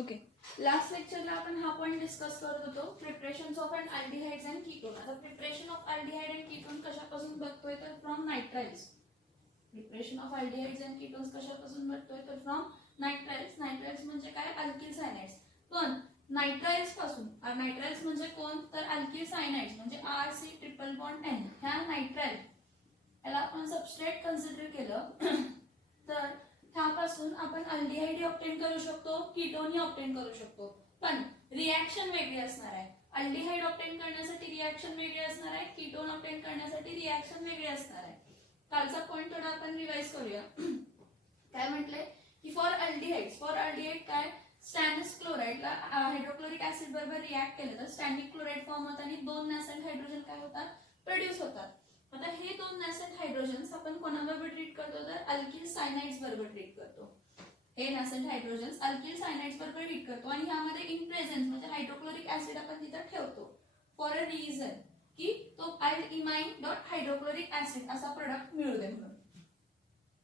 Okay, last लेक्चरला आपण हा point discuss करत होतो, preparation of an aldehydes and ketone. आता preparation of aldehyde and ketone कशापासून बघतोय तर from nitriles. Preparation of aldehydes and ketones कशापासून बघतोय तर फ्रॉम नायट्राइल्स. नायट्राइल्स म्हणजे काय? Alkyl cyanides. पण नायट्राइल्स पासून, नायट्राइल्स म्हणजे कोण तर अल्किल सायनाइड्स म्हणजे RC ट्रिपल बॉन्ड N. ह्या नायट्राइल याला आपण सबस्ट्रेट कन्सिडर केलं तर त्यापासून आपण अल्डिहाइड ऑब्टेन करू शकतो, कीटोन ऑब्टेन करू शकतो. पण रिएक्शन वेगळी असणार आहे. अल्डिहाइड ऑब्टेन करण्यासाठी रिएक्शन वेगळी असणार आहे, कीटोन ऑब्टेन करण्यासाठी रिएक्शन वेगळी असणार आहे. कालचा पॉइंट थोडा आपण रिवाइज करूया. काय म्हटले की फॉर अल्डिहाइड काय, स्टॅनिस क्लोराइडला हायड्रोक्लोरिक ऍसिड बरोबर रिएक्ट केलं तर स्टॅनिक क्लोराइड फॉर्म होतात आणि दोन नॅसेंट हायड्रोजन काय होतात, प्रोड्यूस होतात. आता हे दोन नॅसेंट हायड्रोजन्स आपण कोणाबरोबर ट्रीट करतो तर अल्किल सायनाइड्स बरोबर ट्रीट करतो. हे नॅसेंट हायड्रोजन्स अल्किल सायनाइड्स बरोबर ट्रीट करतो आणि ह्यामध्ये इन प्रेझेन्स म्हणजे हायड्रोक्लोरिक ऍसिड आपण तिथे ठेवतो फॉर अ रिझन की तो इमाइन डॉट हायड्रोक्लोरिक ऍसिड असा प्रोडक्ट मिळू दे म्हणून.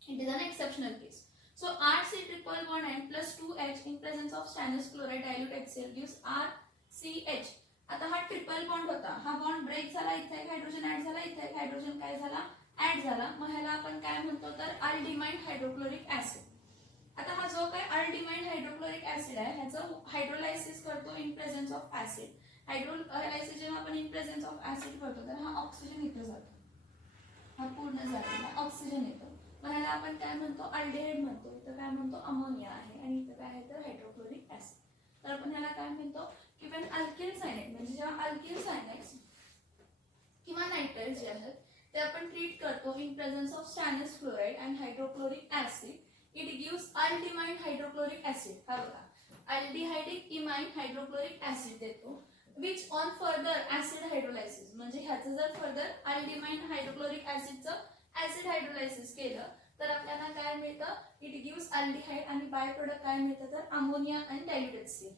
It is an exceptional case. So RC triple bond N plus 2H in presence of stannous chloride dilute HCl gives RCH. आता हा ट्रिपल बॉन्ड होता, हा बॉन्ड ब्रेक झाला, इथे एक हायड्रोजन ऍड झाला, इथे एक हायड्रोजन काय झाला, ऍड झाला. मग ह्याला आपण काय म्हणतो तर अल्डिमाइड हायड्रोक्लोरिक ऍसिड. आता हा जो काय अल्डिमाइड हायड्रोक्लोरिक ऍसिड आहे ह्याचं हायड्रोलायसिस करतो in presence of acid. Hydrolysis जेव्हा आपण इन प्रेझेन्स ऑफ ऍसिड करतो तर हा ऑक्सिजन इथे जातो, हा पूर्ण झालेला ऑक्सिजन येतो. मग ह्याला आपण काय म्हणतो, अल्डिहाइड म्हणतो. इथं काय म्हणतो, अमोनिया आहे आणि इथं काय आहे तर हायड्रोक्लोरिक ऍसिड. तर आपण ह्याला काय म्हणतो की when अल्किल सायनाइड म्हणजे जेव्हा अल्किल सायनाइड्स किंवा नायट्राइल्स जे आहेत ते आपण ट्रीट करतो in presence of stannous chloride and hydrochloric acid, it gives aldimide hydrochloric acid. हा बघा, अल्डिहाइडिक इमाइन हायड्रोक्लोरिक ऍसिड देतो which on further acid hydrolysis म्हणजे ह्याचं जर फर्दर अल्डिमाइड हायड्रोक्लोरिक ऍसिडचं ऍसिड हायड्रोलायसिस केलं तर आपल्याला काय मिळतं, इट गिव्स अल्डिहाइड आणि बाय प्रोडक्ट काय मिळतं तर अमोनिया आणि डायल्यूट HCl.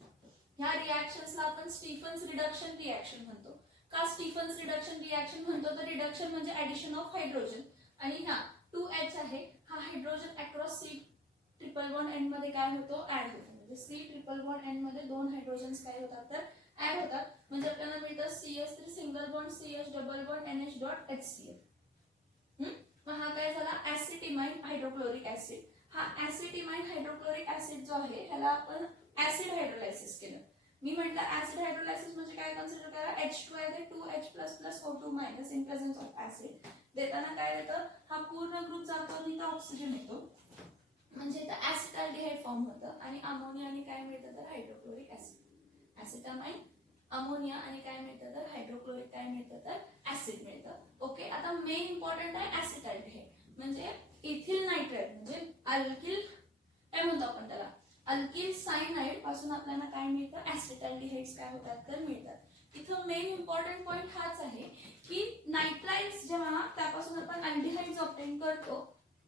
ह्या रिएक्शन्सला आपण स्टीफन्स रिडक्शन रिएक्शन म्हणतो. का स्टीफन्स रिडक्शन रिएक्शन म्हणतो तर रिडक्शन म्हणजे ऍडिशन ऑफ हायड्रोजन आणि ह्या 2H आहे, हा hydrogen across C triple bond N मध्ये काय होतो, ऍड होतो. म्हणजे C ट्रिपल बॉन्ड N मध्ये दोन हायड्रोजन्स काय होतात तर ऍड होतात. म्हणजे आपल्याला मिळतं CH3 single bond CH double bond NH dot HCl. मग हा काय झाला ऍसिटिमाइड हायड्रोक्लोरिक ऍसिड. हा ऍसिटिमाइड हायड्रोक्लोरिक ऍसिड जो आहे ह्याला आपण ऍसिड हायड्रोलायसिस केलं. मी म्हटलं ऍसिड हायड्रोलायसिस म्हणजे काय कन्सिडर करा, H2 आहे ते 2H++ O2 minus in presence of acid. देताना काय येतं, हा पूर्ण ग्रुप जातो आणि इथं ऑक्सिजन येतो म्हणजे इथं ऍसिटाल्डिहाइड फॉर्म होतं आणि अमोनिया आणि काय मिळतं तर हायड्रोक्लोरिक ऍसिड. ऍसिटामाइड अमोनिया आणि काय मिळतं तर हायड्रोक्लोरिक काय मिळतं तर ऍसिड मिळतं. ओके, आता मेन इम्पॉर्टंट आहे ऍसिटाल्डिहाइड म्हणजे इथिल नायट्राइल म्हणजे अल्किल काय म्हणतो आपण त्याला, अल्किल सायनाइड पासून आपल्याला काय मिळतं, ऍसिटाल्डिहाइड्स काय होतात तर मिळतात. इथं मेन इम्पॉर्टंट पॉइंट हाच आहे की नायट्राइल्स जेव्हा त्यापासून आपण अल्डिहाइड्स ऑब्टेन करतो,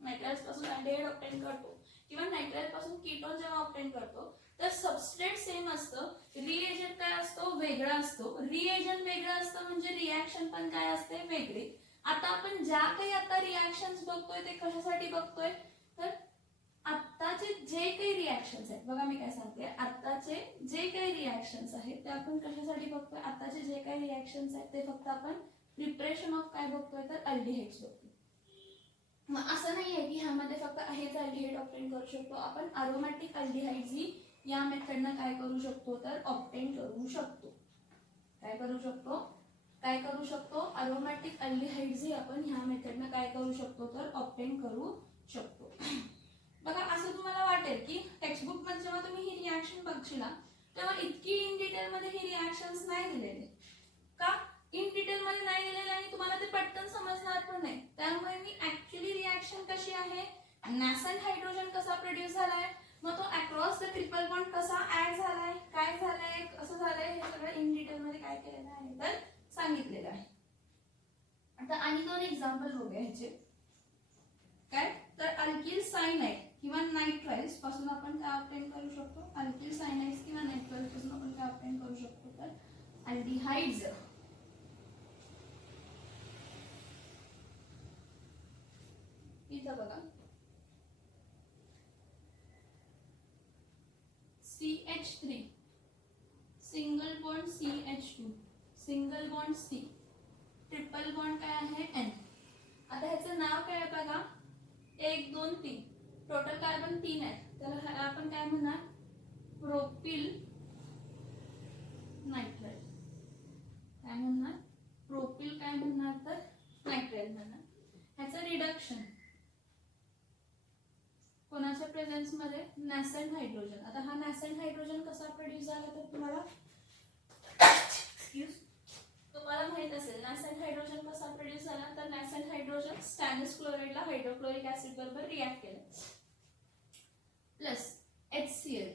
नायट्राइल्स पासून अल्डिहाइड ऑब्टेन करतो किंवा नायट्राइल पासून कीटोन जेव्हा ऑब्टेन करतो तर सबस्ट्रेट सेम असतं, रिएजंट काय असतो वेगळा असतो. रिएजंट वेगळा असतं म्हणजे रिएक्शन पण काय असते वेगळी. आता आपण ज्या काही आता रिएक्शन्स बघतोय ते कशासाठी बघतोय तर आत्ताचे जे काही रिएक्शन्स आहेत, बघा मी काय सांगते, आत्ताचे जे काही रिएक्शन्स आहेत ते आपण कशासाठी बघतोय, आत्ताचे जे काही रिएक्शन्स आहेत ते फक्त आपण प्रिपरेशन ऑफ काय बघतोय तर अल्डिहाइड्स बघतोय. मग असं नाहीये की ह्यामध्ये फक्त हेच अल्डिहाइड ऑब्टेन करू शकतो आपण, अरोमॅटिक अल्डिहाइड्स ही या मेथडनं काय करू शकतो तर ऑब्टेन करू शकतो. काय करू शकतो, काय करू शकतो, अरोमॅटिक अल्डिहाइड्स ही आपण ह्या मेथडनं काय करू शकतो तर ऑब्टेन करू शकतो. बघा असं तुम्हाला वाटेल की टेक्स्टबुक मध्ये जेव्हा तुम्ही ही रिएक्शन बघशील तेव्हा इतकी इन डिटेल मध्ये ही रिएक्शन्स नाही दिलेले. का इन डिटेल मध्ये नाही दिलेले आणि तुम्हाला ते पटकन समजणार पण नाही. त्यामुळे मी ऍक्च्युअली रिएक्शन कशी आहे, नॅसेंट हायड्रोजन कसा प्रोड्यूस झालाय, मग तो अक्रॉस द ट्रिपल बॉन्ड कसा ऍड झालाय, काय झालंय, कसं झालंय, हे सगळं इन डिटेल मध्ये काय केलेलं आहे तर सांगितलेलं आहे. आता आणि दोन एक्झाम्पल बघूया ह्याचे. काय तर अल्किल सायनाइड किंवा नायट्राइल्स पासून आपण काय ऑब्टेन करू शकतो, अल्किल सायनाइड्स किंवा नायट्राइल्स पासून आपण काय ऑब्टेन करू शकतो तर अल्डिहाइड्स. इथं बघा CH CH3 single bond CH2 single bond C triple bond काय आहे N. आता ह्याचं नाव काय आहे बघा 1 2 3 टोटल कार्बन 3 आहेत तर आपण काय म्हणणार प्रोपिल नायट्राइल. काय म्हणणार प्रोपिल काय म्हणणार तर नायट्राइल म्हणणार. ह्याचं रिडक्शन कोणाच्या प्रेझेन्स मध्ये नॅसेंट हायड्रोजन. आता हा नॅसेंट हायड्रोजन कसा प्रोड्यूस झाला तर तुम्हाला माहित असेल नॅसेंट हायड्रोजन कसा प्रोड्यूस झाला तर नॅसेंट हायड्रोजन स्टॅनस क्लोराइडला हायड्रोक्लोरिक ऍसिड बरोबर रिॲक्ट केलं प्लस HCl.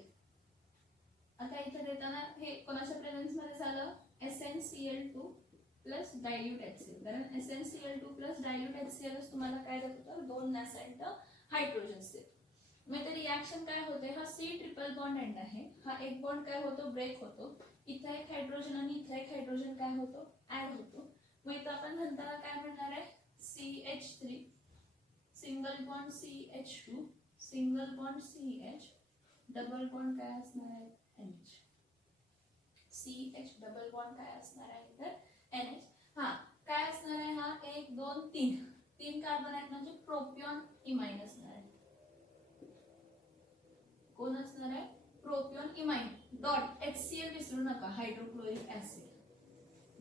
आता इथे देताना हे कोणाच्या प्रेझेन्स मध्ये झालं SnCl2 प्लस डायल्यूट HCl. कारण SnCl2 प्लस डायल्यूट HCl तुम्हाला काय देत तर दोन नॅसेंट हायड्रोजन्स देत. मग ते रिॲक्शन काय होते हा C ट्रिपल बॉन्ड एंड आहे. हा एक बॉन्ड काय होतो ब्रेक होतो. इथे एक हायड्रोजन आणि इथे एक हायड्रोजन काय होतो ऍड होतो. मग इथं आपण नंतर काय म्हणणार आहे CH3 single bond CH2 single bond CH double bond काय असणार आहे NH. CH डबल बॉन्ड काय असणार आहे तर NH. हा काय असणार आहे हा 1 2 3 तीन कार्बन आहेत म्हणजे प्रोपिऑन इमाइन असणार आहे. कोण असणार आहे प्रोपिऑन इमाइन डॉट HCl विसरू नका हायड्रोक्लोरिक ऍसिड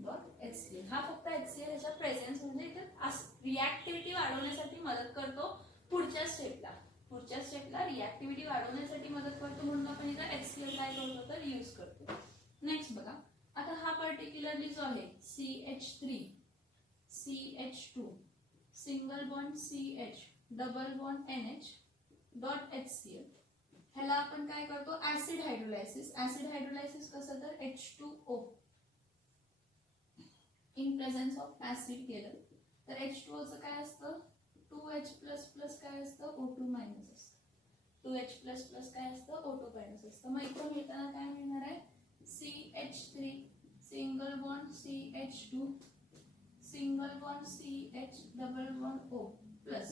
डॉट HCl. हा फक्त HCl याच्या प्रेझेन्स म्हणजे इथे रिॲक्टिव्हिटी वाढवण्यासाठी मदत करतो. पुढच्या स्टेपला रिॲक्टिव्हिटी वाढवण्यासाठी मदत करतो म्हणून आपण इथे HCl काय करतो तर यूज करतो. नेक्स्ट बघा आता हा पर्टिक्युलरली जो आहे CH3 CH2 single bond CH double bond NH dot HCl. ह्याला आपण काय करतो ऍसिड हायड्रोलायसिस. ऍसिड हायड्रोलायसिस कसं तर H2O in presence of acid केलं तर H2O चं काय असतं 2H++ काय असतं O2- असतं. 2H++ काय असतं O2- असतं. मग इथं मिळताना काय मिळणार आहे CH3 single bond CH2 single bond CH double bond O plus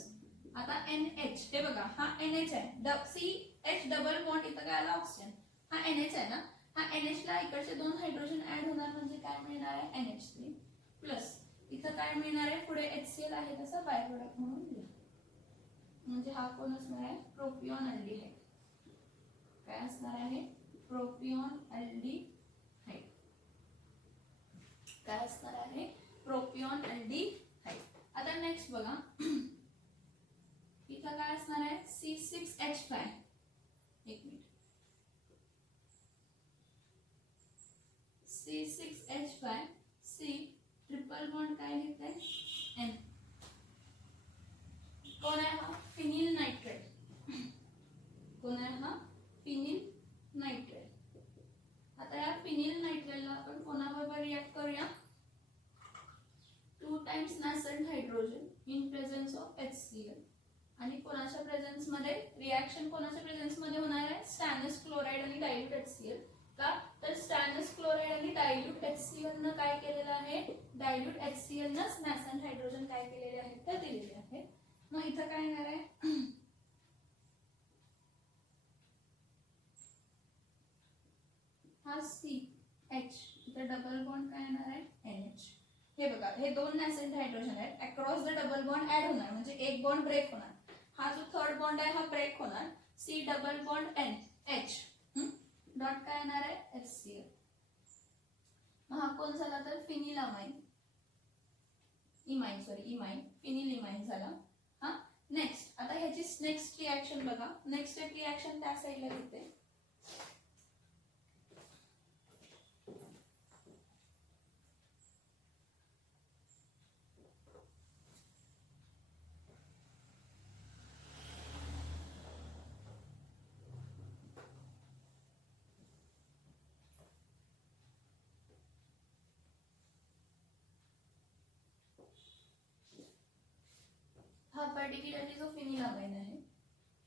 आता NH. हे बघा हा NH आहे CH डबल बॉन्ड इथं काय आला ऑक्सिजन. हा NH आहे ना. हा NH ला इकडचे दोन हायड्रोजन ऍड होणार म्हणजे काय मिळणार आहे NH3 प्लस इथं काय मिळणार आहे पुढे HCl आहे तसं बाय प्रोडक्ट म्हणून लिहा. म्हणजे हा कोण असणार आहे प्रोपिऑन अल्डिहाइड. काय असणार आहे प्रोपिऑन अल्डिहाइड. काय असणार आहे प्रोपिऑन अल्डिहाइड. आता नेक्स्ट बघा इथं काय असणार आहे C6H5. एक minute C6H5 C triple bond काय लिहित आहे N. कोण आहे हा फिनिल नायट्रेट. कोण आहे हा फिनिल नायट्रेट. आता या फिनिल नायट्रेटला आपण कोणाबरोबर रिॲक्ट करूया 2 times nascent hydrogen in presence of HCl. आणि कोणाच्या प्रेझेन्स मध्ये रिॲक्शन कोणाच्या प्रेझेन्स मध्ये होणार आहे स्टॅनस क्लोराइड आणि डायल्यूट HCl. का तर स्टॅनस क्लोराइड आणि डायल्यूट HCl न काय केलेलं आहे डायल्यूट HCl नच नॅसेंट हायड्रोजन काय केलेले आहेत तर दिलेले आहेत. मग इथं काय येणार आहे हा CH इथं डबल बॉन्ड काय येणार आहे NH. हे बघा हे दोन नॅसेंट हायड्रोजन आहेत across the double bond add होणार म्हणजे एक बॉन्ड ब्रेक होणार. हा जो थर्ड बॉन्ड आहे हा ब्रेक होणार C double bond NH dot काय येणार आहे HCl. हा कोण झाला तर फिनिल इमाइन फिनिल इमाइन झाला. हा नेक्स्ट आता ह्याची नेक्स्ट रिॲक्शन बघा. नेक्स्ट एक रिॲक्शन त्या साइडला घेते. हा पर्टिक्युलरली जो फिनिल अमाइन आहे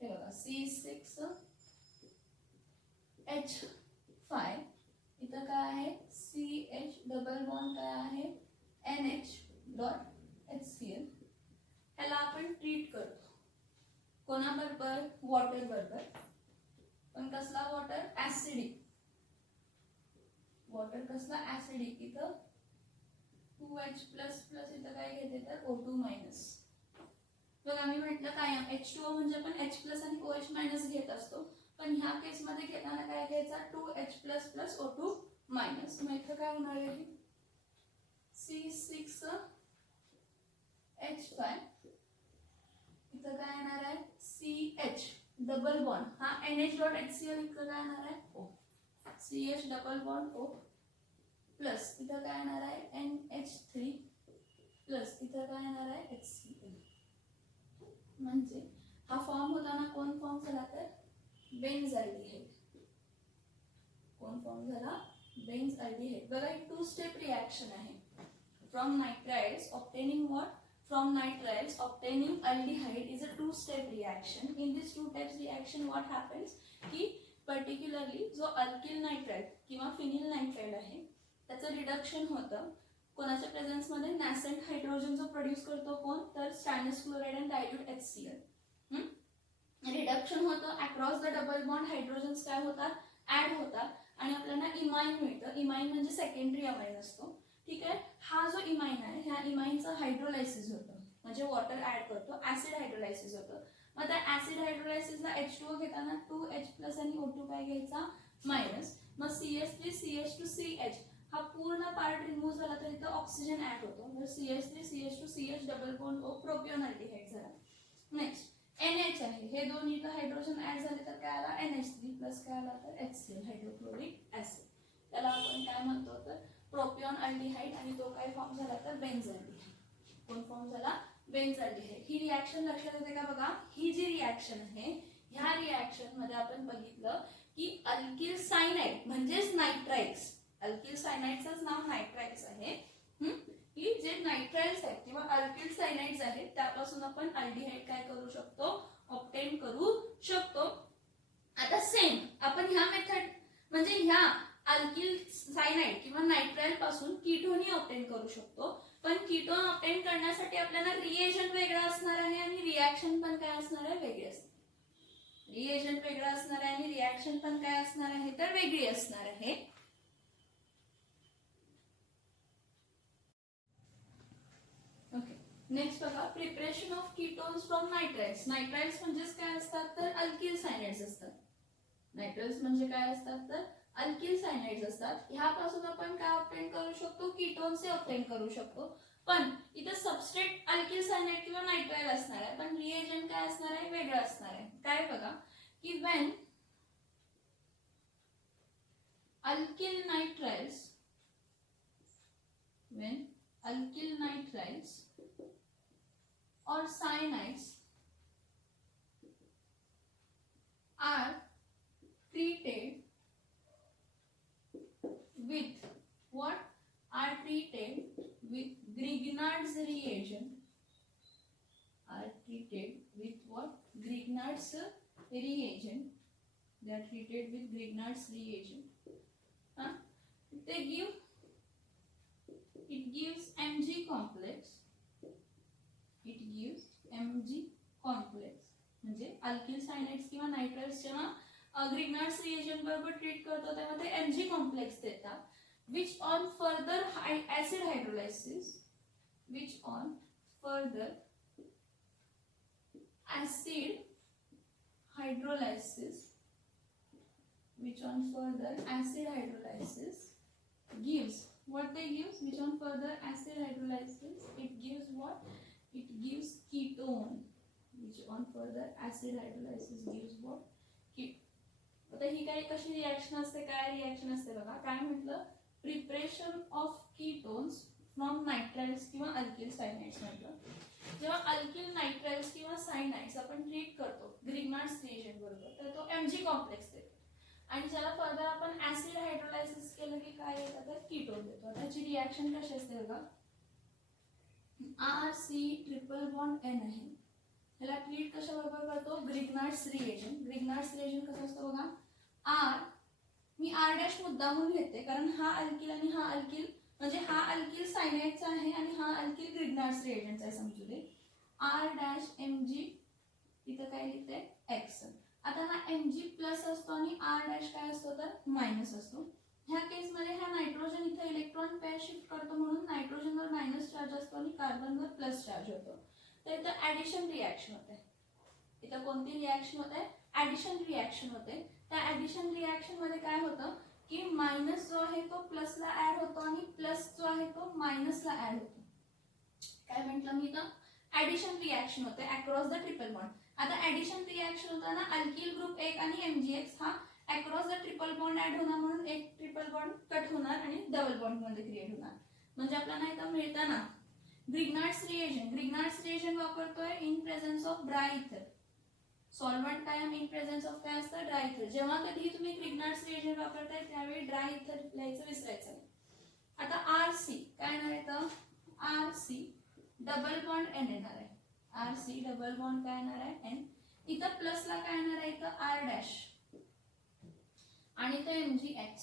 हे बघा C6H5 इथं काय आहे CH डबल बॉन्ड काय आहे NH डॉट HCl. ह्याला आपण ट्रीट करतो कोणाबरोबर वॉटर बरोबर. पण कसला वॉटर ऍसिडिक वॉटर कसला ऍसिडिक, इथं 2H प्लस प्लस, इथं काय घेते तर O2 मायनस. बघा मी म्हटलं काय H2O म्हणजे पण H प्लस आणि OH मायनस घेत असतो, पण ह्या केस मध्ये घेताना काय घ्यायचा 2H plus plus O2 minus. मग इथं काय होणार आहे C6H5, इथं काय येणार आहे CH डबल बॉन्ड, हा NH डॉट HCl, इथं काय येणार आहे O, CH double bond O plus, इथं काय येणार आहे NH3 प्लस, इथं काय येणार आहे HCl. म्हणजे हा फॉर्म होताना कोण फॉर्म झाला तर बेन्झाल्डिहाइड. कोण फॉर्म झाला बेन्झाल्डिहाइड. बघा ही 2 स्टेप रिएक्शन आहे. From nitriles obtaining what, from nitriles obtaining aldehyde is a two-step reaction. In this two-step reaction what happens की particularly जो अल्किल नायट्राइल किंवा फिनिल नायट्राइल आहे त्याचं रिडक्शन होतं कोणाच्या प्रेझेन्स मध्ये, नॅसेंट हायड्रोजन जो प्रोड्यूस करतो कोण तर stannous chloride and dilute HCl. Reduction होतं across the double bond, hydrogens काय होतात ऍड होतात आणि आपल्याला इमाइन मिळतं. इमाइन म्हणजे सेकंडरी अमाइन असतो. ठीक आहे, हा जो इमाइन आहे ह्या इमाइनचं हायड्रोलायसिस होतं, म्हणजे वॉटर ऍड करतो, ऍसिड हायड्रोलायसिस होतं. मग त्या ऍसिड हायड्रोलायसिसला H2O घेताना 2H प्लस आणि O2 काय घ्यायचा मायनस. मग CH3 CH2 CH हा पूर्ण पार्ट रिमूव्ह झाला तर इथं ऑक्सिजन ऍड होतो, तर CH3 CH2 CH double bond O propionaldehyde झाला. नेक्स्ट NH आहे, हे दोन इथं हायड्रोजन ऍड झाले तर काय आला NH3 प्लस काय आला तर HCl हायड्रोक्लोरिक ऍसिड. त्याला आपण काय म्हणतो तर प्रोपिओन अल्डिहाइड आणि तो काय फॉर्म झाला तर बेन्झाल्डिहाइड. कोण फॉर्म झाला बेन्झाल्डिहाइड. ही रिएक्शन लक्षात येते का बघा, ही जी रिएक्शन आहे ह्या रिएक्शन मध्ये आपण बघितलं की अल्किल सायनाइड म्हणजेच नायट्राइल्स, अल्किल सायनाइडचंच नाव नायट्राइल्स आहे, की जे नायट्राइल्स आहेत किंवा अल्किल सायनाइड्स आहेत त्यापासून आपण अल्डिहाइड काय करू शकतो ऑब्टेन करू शकतो. आता सेम आपण ह्या मेथड म्हणजे ह्या अल्किल सायनाइड किंवा नायट्राइल पासून कीटोनही ऑब्टेन करू शकतो, पण कीटोन ऑब्टेन करण्यासाठी आपल्याला रिएजंट वेगळा असणार आहे आणि रिएक्शन पण काय असणार आहे वेगळी असणार. रिएजंट वेगळा असणार आहे आणि रिएक्शन पण काय असणार आहे तर वेगळी असणार आहे. ओके, नेक्स्ट बघा preparation of ketones from nitriles. नायट्राइल्स म्हणजेच काय असतात तर अल्किल सायनाइड्स असतात. नायट्राइल्स म्हणजे काय असतात तर अल्किल सायनाइड्स असतात. ह्यापासून आपण काय ऑब्टेन करू शकतो कीटोन्स ऑब्टेन करू शकतो, पण इथे सबस्ट्रेट अल्किल सायनाइड किंवा नायट्राइल असणार आहे, पण रिएजंट काय असणार आहे वेगळं असणार आहे. काय बघा की when alkyl nitriles, when alkyl nitriles or cyanides are treated with what, are treated with Grignard's reagent, are treated with what, Grignard's reagent, they are treated with Grignard's reagent. They give, it gives Mg complex, it gives Mg complex. म्हणजे alkyl सायनाइड्स किंवा नायट्राइल्स जेव्हा Grignard's reagent बरोबर treat करतो तेव्हा ते Mg complex देतात, which on further acid hydrolysis, which on further acid hydrolysis, which on further acid hydrolysis gives what they gives, which on further acid hydrolysis it gives what, it gives ketone, which on further acid hydrolysis gives what, ketone. आता ही काय कशी reaction असते, काय reaction असते बघा, काय म्हटलं preparation of ketones from नायट्राइल्स किंवा अल्किल सायनाइड्स म्हटलं. जेव्हा अल्किल नायट्राइल्स किंवा सायनाइड्स आपण ट्रीट करतो ग्रिग्नार्ड्स रिएजंट बरोबर तर तो Mg कॉम्प्लेक्स देतो आणि ज्याला फर्दर आपण ऍसिड हायड्रोलायसिस केलं की काय येतं तर कीटोन देतो. त्याची रिएक्शन कशी असते बघा, RC ट्रिपल बॉन्ड N आहे, ह्याला ट्रीट कशाबरोबर करतो ग्रिग्नार्ड्स रिएजंट. ग्रिग्नार्ड्स रिएजंट कसं असतं बघा, R मी R' मुद्दामून घेते कारण हा अल्किल आणि हा अल्किल म्हणजे हा अल्किल सायनाइडचा आहे आणि हा अल्किल ग्रिग्नार्ड्स रिएजंटचा आहे समजू दे. R'Mg इथं काय लिहिते X. आता हा Mg प्लस असतो आणि R' काय असतो तर मायनस असतो. ह्या केस मध्ये हा नायट्रोजन इलेक्ट्रॉन पेअर शिफ्ट करतो म्हणून नायट्रोजनवर मायनस चार्ज असतो आणि कार्बनवर प्लस चार्ज होतो. तर इथं ॲडिशन रिॲक्शन होते. इथं कोणती रिॲक्शन होते? ॲडिशन रिॲक्शन होते. त्या ॲडिशन रिॲक्शन मध्ये काय होतं की मायनस जो आहे तो प्लसला ऍड होतो आणि प्लस जो आहे तो मायनसला ऍड होतो. काय म्हटलं मी इथं? ॲडिशन रिॲक्शन होते अक्रॉस द ट्रिपल बॉन्ड. आता ॲडिशन रिॲक्शन होताना अल्किल ग्रुप 1 आणि MgX हा across the triple bond add होणार म्हणून एक ट्रिपल बॉन्ड कट होणार आणि डबल बॉन्ड मध्ये क्रिएट होणार. म्हणजे आपल्याला इथं मिळतं ना ग्रिग्नार्ड्स रिएजन. ग्रिग्नार्ड्स रिएजन वापरतोय इन प्रेझेन्स ऑफ ड्राय इथर. सॉल्व्हंट कायम इन प्रेझेन्स ऑफ काय असतं? ड्राय इथर. जेव्हा कधी तुम्ही ग्रिग्नार्ड्स रिएजन वापरताय त्यावेळी ड्राय इथर लिहायचं विसरायचं नाही. आता RC काय येणार आहे तर RC डबल बॉन्ड N येणार आहे. RC डबल बॉन्ड काय येणार आहे? N. इथं प्लसला काय येणार आहे? इथं R डॅश आणि इथं MgX.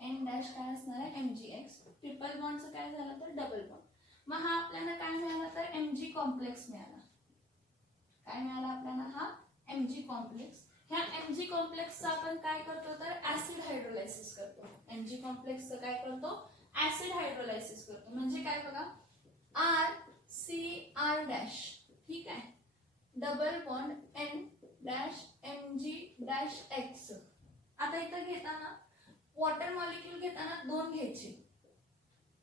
N डॅश काय असणार आहे? MgX. ट्रिपल बॉन्डचं काय झालं तर डबल बॉन्ड. मग हा आपल्याला काय मिळाला तर Mg कॉम्प्लेक्स मिळाला. काय मिळाला आपल्याला? हा Mg कॉम्प्लेक्स. ह्या Mg कॉम्प्लेक्सचा आपण काय करतो तर ऍसिड हायड्रोलायसिस करतो. Mg कॉम्प्लेक्सचं काय करतो? ऍसिड हायड्रोलायसिस करतो. म्हणजे काय बघा RCR डॅश, ठीक आहे, double bond N dash Mg dash X. आता इथं घेताना वॉटर मॉलिक्यूल घेताना दोन घ्यायचे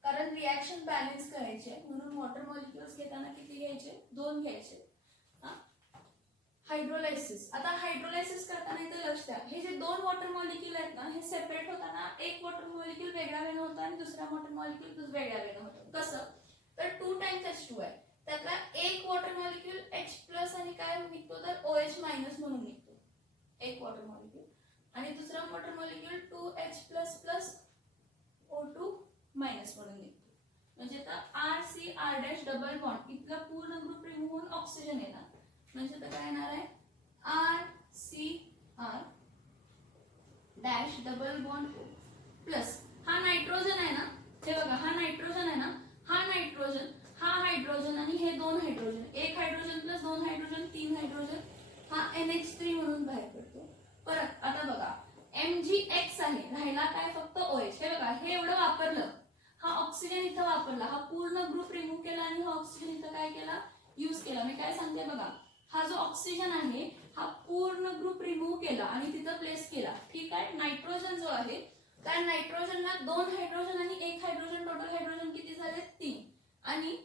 कारण रिॲक्शन बॅलन्स करायचे म्हणून वॉटर मॉलिक्युल्स घेताना किती घ्यायचे? दोन घ्यायचे. हायड्रोलायसिस. आता हायड्रोलायसिस करताना इथे लक्ष द्या हे जे दोन वॉटर मॉलिक्यूल आहेत ना हे सेपरेट होताना एक वॉटर मॉलिक्यूल वेगळा वेगळा होतो आणि दुसरा वॉटर मॉलिक्यूल वेगळा वेगळा होतो. कसं तर 2 टाइम्स H2 आहे त्यातला एक वॉटर मॉलिक्यूल H प्लस आणि काय निघतो तर OH मायनस म्हणून निघतो एक वॉटर मॉलिक्यूल आणि दुसरा water molecule 2H plus plus O2 minus म्हणून निघतो. म्हणजे आता RCR डॅश डबल बॉन्ड इथला पूर्ण ग्रुप रिमूव्ह होऊन ऑक्सिजन येणार. म्हणजे तर काय येणार आहे RCR dash double bond O plus हा नायट्रोजन आहे ना, हे बघा हा नायट्रोजन आहे ना, हा नायट्रोजन हा हायड्रोजन आणि हे दोन हायड्रोजन, एक हायड्रोजन प्लस दोन हायड्रोजन 3 हायड्रोजन, हा NH3 म्हणून बाहेर पडतो. परत आता बघा MgX आहे, राहिला काय फक्त OH. हे बघा हे एवढं वापरलं, हा ऑक्सिजन इथं वापरला, हा पूर्ण ग्रुप रिमूव्ह केला आणि हा ऑक्सिजन इथं काय केला यूज केला. मी काय सांगते बघा हा जो ऑक्सिजन आहे हा पूर्ण ग्रुप रिमूव्ह केला आणि तिथं प्लेस केला, ठीक आहे. नायट्रोजन जो आहे त्या नायट्रोजनला दोन हायड्रोजन आणि एक हायड्रोजन, टोटल हायड्रोजन किती झाले 3 आणि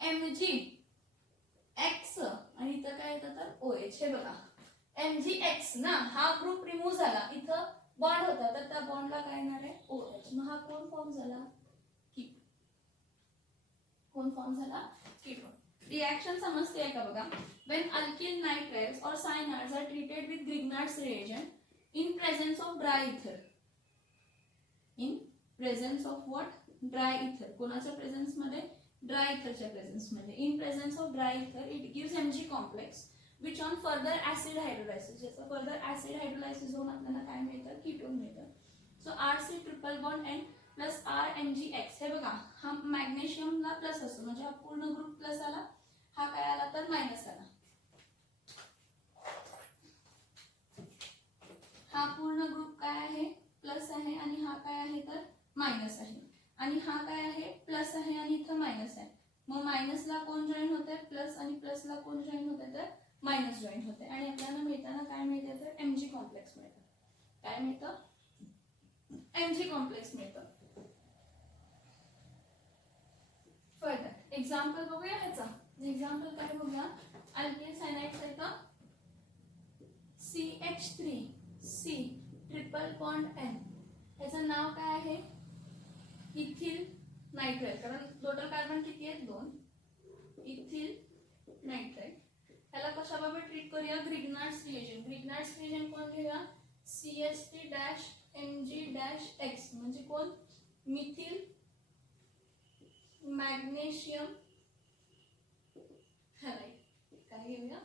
MgX आणि इथं काय येतं तर OH. हे बघा MgX ना हा ग्रुप रिमूव्ह झाला, इथं बॉन्ड होता तर त्या बॉन्डला काय येणार आहे OH. मग हा कोण फॉर्म झाला? कीटोन. कोण फॉर्म झाला? कीटोन. रिएक्शन समजते आहे का बघा. when alkyl nitriles or cyanides are treated with Grignard's reagent in presence of dry ether, in presence of what? dry ether. कोणाच्या प्रेझेन्स मध्ये? dry etherच्या प्रेझेन्स मध्ये. in presence of dry ether it gives Mg complex which on further acid hydrolysis, याचा further acid hydrolysis होऊन आपल्याला काय मिळतं? Ketone मिळतं. So RC triple bond N plus RMgX. हे बघा हा मॅग्नेशियमला प्लस असतो म्हणजे हा पूर्ण ग्रुप प्लस आला, हा काय आला तर मायनस आला. हा पूर्ण ग्रुप काय आहे? प्लस आहे आणि हा काय आहे तर मायनस आहे आणि हा काय आहे? प्लस आहे आणि इथं मायनस आहे. मग मायनसला कोण जॉईन होते? प्लस आणि प्लसला कोण जॉईन होते तर मायनस जॉईन होते आणि आपल्याला मिळताना काय मिळते तर Mg कॉम्प्लेक्स मिळतं. काय मिळतं? Mg कॉम्प्लेक्स मिळतं. फर्दर एक्झाम्पल बघूया ह्याचा. एक्झाम्पल काय बघूया? अल्किल सायनाइडचा इथं CH3C ट्रिपल बॉन्ड N, ह्याचं नाव काय आहे? Ethyl nitrile. कारण टोटल कार्बन किती आहेत? 2. Ethyl nitrile. ह्याला कशाबाबत ट्रीट करूया? Grignard's reagent. ग्रिग्नार्ड्स रिएजन कोण घेऊया? CH3 dash Mg dash X म्हणजे कोण? Methyl magnesium halide. काय घेऊया?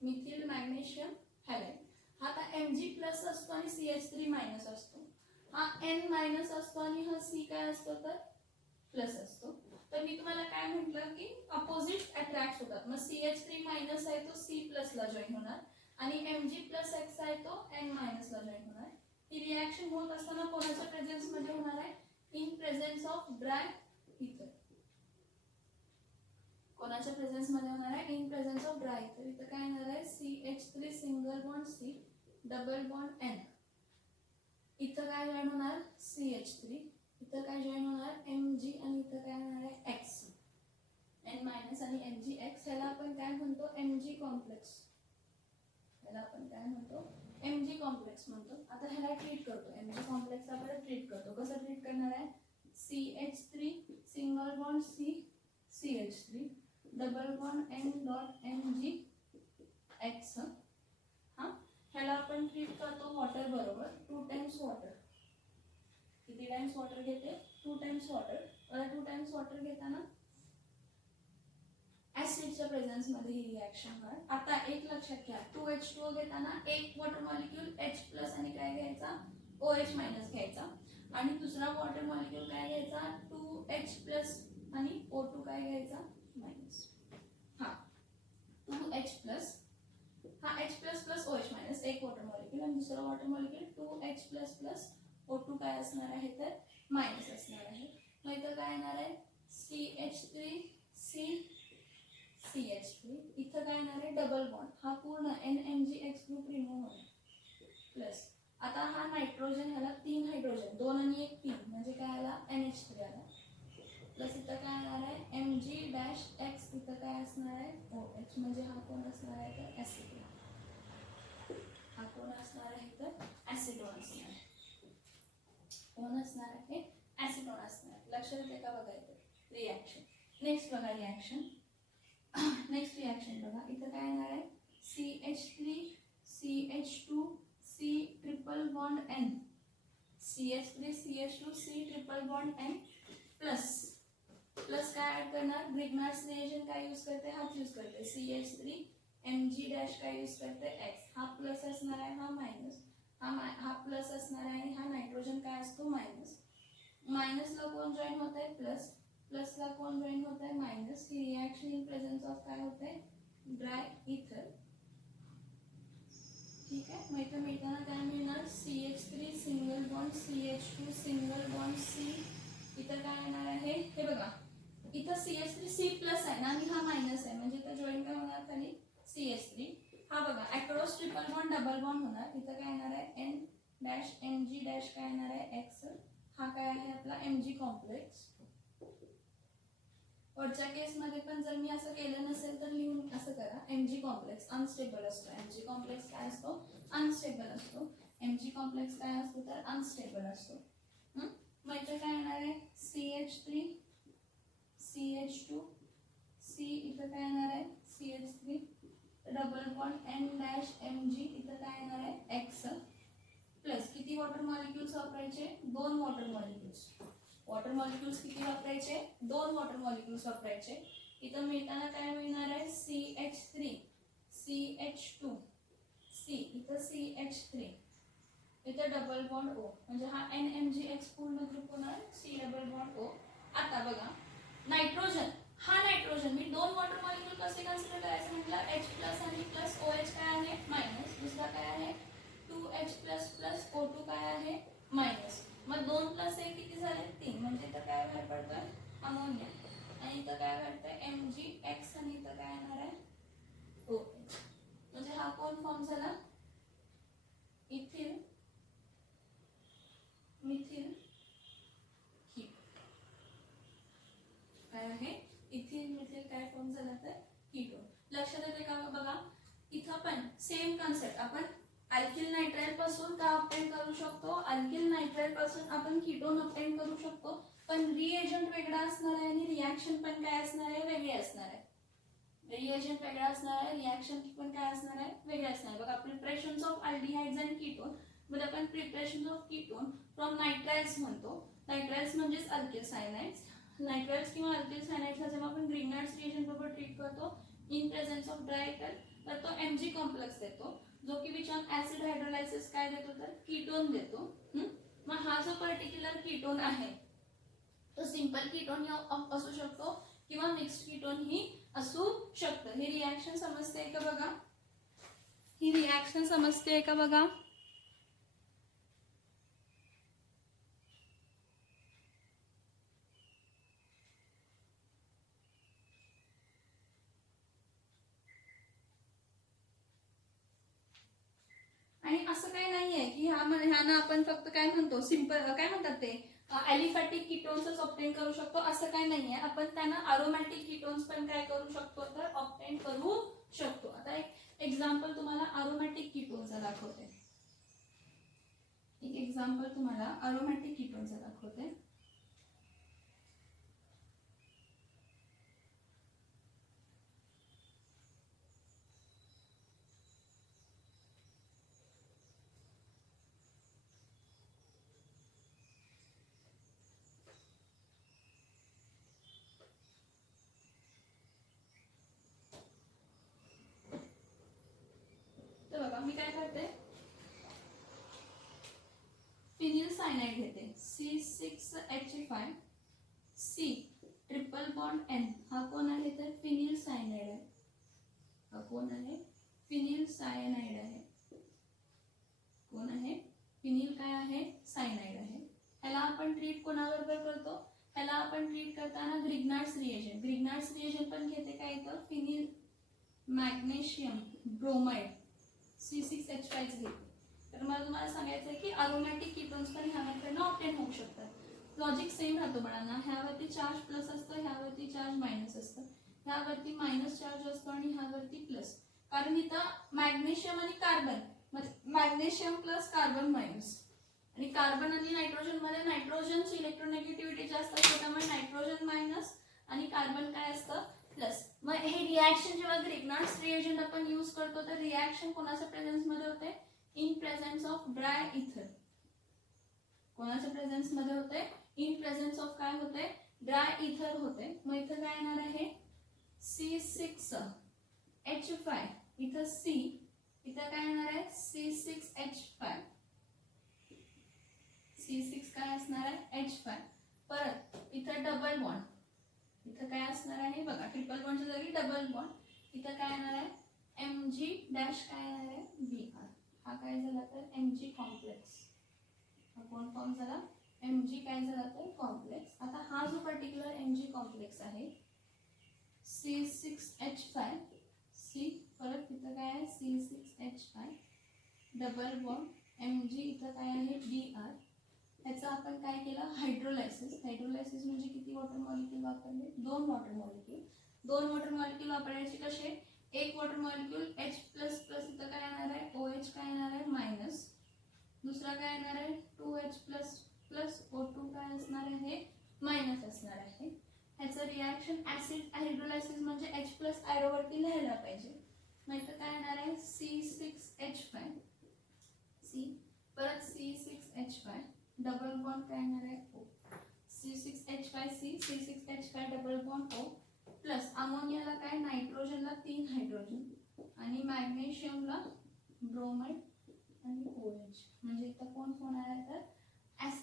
Methyl magnesium halide. हा आता Mg प्लस असतो आणि CH3 मायनस असतो, हा N मायनस असतो आणि हा C काय असतो तर प्लस असतो. तर मी तुम्हाला काय म्हटलं की अपोजिट अट्रॅक्ट होतात. मग CH3 मायनस आहे तो C प्लस ला जॉईन होणार आणि Mg प्लस X आहे तो N मायनस ला जॉईन होणार. ही रिॲक्शन होत असताना कोणाच्या प्रेझेन्स मध्ये होणार आहे? इन प्रेझेन्स ऑफ ड्राय इथर. कोणाच्या प्रेझेन्स मध्ये होणार आहे? इन प्रेझेन्स ऑफ ड्राय इथर. इथं काय येणार आहे? CH3 single bond C double bond N. इथं काय जॉईन होणार? CH3. इथं काय जॉईन होणार? Mg. आणि इथं काय होणार आहे? X. N मायनस आणि MgX. ह्याला आपण काय म्हणतो? Mg complex. ह्याला आपण काय म्हणतो? Mg कॉम्प्लेक्स म्हणतो. आता ह्याला ट्रीट करतो. Mg कॉम्प्लेक्स आपण ट्रीट करतो. कसं ट्रीट करणार आहे? CH3 single bond C CH3 double bond N dot MgX. हा, ह्याला आपण ट्रीट करतो वॉटर बरोबर 2 टाइम्स वॉटर. किती टाइम्स वॉटर घेते? 2 टाइम्स वॉटर. 2 टाइम्स वॉटर घेताना ऍसिडच्या प्रेझेन्स मध्ये ही रिॲक्शन होणार. आता एक लक्षात घ्या, 2H2O घेताना एक वॉटर मॉलिक्यूल H प्लस आणि काय घ्यायचा? OH मायनस घ्यायचा. आणि दुसरा वॉटर मॉलिक्यूल काय घ्यायचा? 2H प्लस आणि O2 काय घ्यायचा? मायनस. हा, 2H प्लस, हा H plus plus OH minus एक वॉटर मॉलिक्यूल आणि दुसरा water molecule 2H plus plus O2 काय असणार आहे? तर मायनस असणार आहे. मग इथं काय येणार आहे? CH3 C CH3. इथं काय येणार आहे? Double bond. हा पूर्ण NMgX ग्रुप रिमूव्ह होणार. प्लस आता हा नायट्रोजन, ह्याला 3 हायड्रोजन, 2 आणि 1 3 म्हणजे काय आला? NH3 आला. प्लस इथं काय येणार आहे? Mg-X. इथं काय असणार आहे? OH. म्हणजे हा कोण असणार आहे? तर ऍसिटोन. हा कोण असणार आहे? तर ऍसिटोन असणार आहे. कोण असणार आहे? ऍसिटोन असणार आहे. लक्षात येते का? बघायचं रिॲक्शन. नेक्स्ट बघा रिॲक्शन. नेक्स्ट रिॲक्शन बघा. इथं काय येणार आहे? CH3 CH2 C triple bond N. CH3 CH2 C triple bond N plus plus काय ऍड करणार? ग्रिग्नार्ड्स रिएजंट काय यूज करते? हाच यूज करते. CH3 Mg डॅश काय यूज करते? X. हा प्लस असणार आहे, हा मायनस. हा प्लस असणार आहे, हा नायट्रोजन काय असतो? मायनस. मायनसला कोण जॉईन होत आहे? प्लस. प्लसला कोण जॉईन होत आहे? Minus. He reaction in presence of काय होते? ड्राय इथर. ठीक आहे. मग इथं मिळताना काय मिळणार? CH3 single bond CH2 single bond C. इथं काय येणार आहे? हे बघा, इथं CH3 C प्लस आहे ना आणि हा मायनस आहे, म्हणजे इथं जॉईन काय होणार? खाली CH3. हा बघा, across triple bond double bond होणार. इथं काय येणार आहे? N डॅश Mg डॅश काय येणार आहे? X. हा काय आहे? आपला Mg कॉम्प्लेक्स. वरच्या केस मध्ये पण जर मी असं केलं नसेल तर लिहून असं करा. Mg कॉम्प्लेक्स अनस्टेबल असतो. Mg कॉम्प्लेक्स काय असतो? अनस्टेबल असतो. Mg कॉम्प्लेक्स काय असतो? तर अनस्टेबल असतो. मग इथे काय येणार आहे? CH3 CH2 C. इथं काय येणार आहे? CH3 double bond N dash Mg. इथं काय येणार आहे? X प्लस किती वॉटर मॉलिक्युल्स वापरायचे? 2 वॉटर मॉलिक्युल्स. वॉटर मॉलिक्युल्स किती वापरायचे? 2 वॉटर मॉलिक्युल्स वापरायचे. इथं मिळताना काय मिळणार आहे? CH3 CH2 C. इथं CH3. इथं डबल बॉन्ड O. म्हणजे हा NMgX पूर्ण ग्रुप होणार C डबल बॉन्ड O. आता बघा, नायट्रोजन, हा नायट्रोजन मी 2 वॉटर मॉलिक्युल कसे कन्सिडर करायचं म्हटलं? H प्लस आणि प्लस OH काय आहे? मायनस. दुसरा काय आहे? 2H प्लस प्लस O2 काय आहे? मायनस. मग 2 प्लस 1 किती झाले? 3. म्हणजे इथं काय बाहेर पडतोय? अमोनिया. आणि इथं काय पडतंय? MgX. आणि इथं काय येणार आहे? OH. म्हणजे हा कोण फॉर्म झाला? इथिल मिथिल कीट. काय आहे? इथिल मिथिल काय फॉर्म झाला? तर कीटोन. लक्षात येते का? बघा, इथं पण सेम कन्सेप्ट. आपण अल्किल नायट्राइल पासून का ऑब्टेन करू शकतो? अल्किल नायट्राइल पासून आपण कीटोन ऑब्टेन करू शकतो, पण रिएजंट वेगळा असणार आहे आणि रिॲक्शन पण काय असणार आहे? वेगळी असणार आहे. रिएजंट वेगळा असणार आहे, रिॲक्शन पण काय असणार आहे? वेगळी असणार आहे. बघा, preparations of aldehydes and ketone मध्ये आपण प्रिपरेशन ऑफ कीटोन फ्रॉम नायट्राइल्स म्हणतो. नायट्राइल्स म्हणजेच अल्किल सायनाइड्स. नायट्राइल्स किंवा अल्किल सायनाइड्सला जेव्हा आपण ग्रिग्नार्ड्स रिएजंट बरोबर ट्रीट करतो इन प्रेझेन्स ऑफ ड्राय तर तो Mg कॉम्प्लेक्स देतो, जो की विच ऑन ऍसिड हायड्रोलायसिस काय देतो? तर कीटोन देतो. मग हा जो पर्टिक्युलर कीटोन आहे तो सिंपल कीटोन असू शकतो किंवा मिक्स्ड कीटोन ही असू शकतं. ही रिॲक्शन समजते का? बघा, ही रिॲक्शन समजते का? बघा, त्यांना आपण फक्त काय म्हणतो, सिंपल काय म्हणतात ते ॲलिफॅटिक कीटोन्सच ऑब्टेन करू शकतो असं काय नाहीये. आपण त्यांना अरोमॅटिक कीटोन्स पण काय करू शकतो तर ऑब्टेन करू शकतो. आता एक एक्झाम्पल तुम्हाला अरोमॅटिक कीटोनचा दाखवते. एक एक्झाम्पल तुम्हाला अरोमॅटिक कीटोनचा दाखवते. तर बघा मी काय करते, फिनिल सायनाइड घेते C6H5 C triple bond N. हा कोण आहे तर फिनिल सायनाइड आहे. हा कोण आहे फिनिल सायनाइड आहे. कोण आहे फिनिल काय आहे सायनाइड आहे. ह्याला आपण ट्रीट कोणाबरोबर करतो, ह्याला आपण ट्रीट करताना ग्रिग्नार्ड्स रिएजंट. ग्रिग्नार्ड्स रिएजंट पण घेते काय तर फिनिल मॅग्नेशियम ब्रोमाइड C6H5 घेते. तर मला तुम्हाला सांगायचं आहे की अरोमॅटिक कीटोन्स पण ह्याकडनं ऑब्टेन होऊ शकतात. लॉजिक सेम राहतो बाळांना. ह्यावरती चार्ज प्लस असतं, ह्यावरती चार्ज मायनस असतं, ह्यावरती मायनस चार्ज असतो आणि ह्यावरती प्लस. कारण इथं मॅग्नेशियम आणि कार्बन म्हणजे मॅग्नेशियम प्लस कार्बन मायनस, आणि कार्बन आणि नायट्रोजन मध्ये नायट्रोजनची इलेक्ट्रोनेगेटिव्हिटी जास्त असते त्यामुळे नायट्रोजन मायनस आणि कार्बन काय असतं प्लस. मग हे रिॲक्शन जेव्हा ग्रिग्नार्ड्स रिएजंट आपण यूज करतो तर रिॲक्शन कोणाच्या प्रेझेन्स मध्ये होते, इन प्रेझेन्स ऑफ ड्राय इथर. कोणाच्या प्रेझेन्स मध्ये होते, इन प्रेझेन्स ऑफ काय होते ड्राय इथर होते. मग इथं काय येणार आहे C6H5, इथं C, इथं काय येणार आहे C6H5. C6 काय असणार आहे H5. परत इथं डबल बॉन्ड, इथं काय असणार आहे बघा ट्रिपल बॉन्डच्या जागी डबल बॉन्ड. इथं काय येणार आहे Mg डॅश काय येणार आहे Br. हा काय झाला तर Mg कॉम्प्लेक्स. हा कोण फॉर्म झाला Mg काय झाला तर कॉम्प्लेक्स. आता हा जो पर्टिक्युलर Mg कॉम्प्लेक्स आहे C6H5 C, परत इथं काय आहे C6H5 डबल बॉन्ड Mg, इथं काय आहे Br. ह्याचं आपण काय केलं हायड्रोलायसिस. हायड्रोलायसिस म्हणजे किती वॉटर मॉलिक्यूल वापरले, 2 वॉटर मॉलिक्यूल. 2 वॉटर मॉलिक्यूल वापरायचे कसे, एक water molecule H plus plus इथं काय येणार आहे OH काय येणार आहे मायनस, दुसरा काय येणार आहे 2H प्लस प्लस O2 काय असणार आहे मायनस असणार आहे. ह्याचं रिॲक्शन ऍसिड हायड्रोलायसिस म्हणजे H प्लस आयरोवरती लिहायला पाहिजे. मग इथं काय येणार आहे C6H5 C, परत C6H5 डबल बॉन्ड काय येणार आहे O. C6H5 C, C6H5 double bond O plus अमोनियाला काय नायट्रोजनला 3 हायड्रोजन आणि मॅग्नेशियमला ब्रोमाइड आणि OH. म्हणजे इथं कोण होणार आहे तर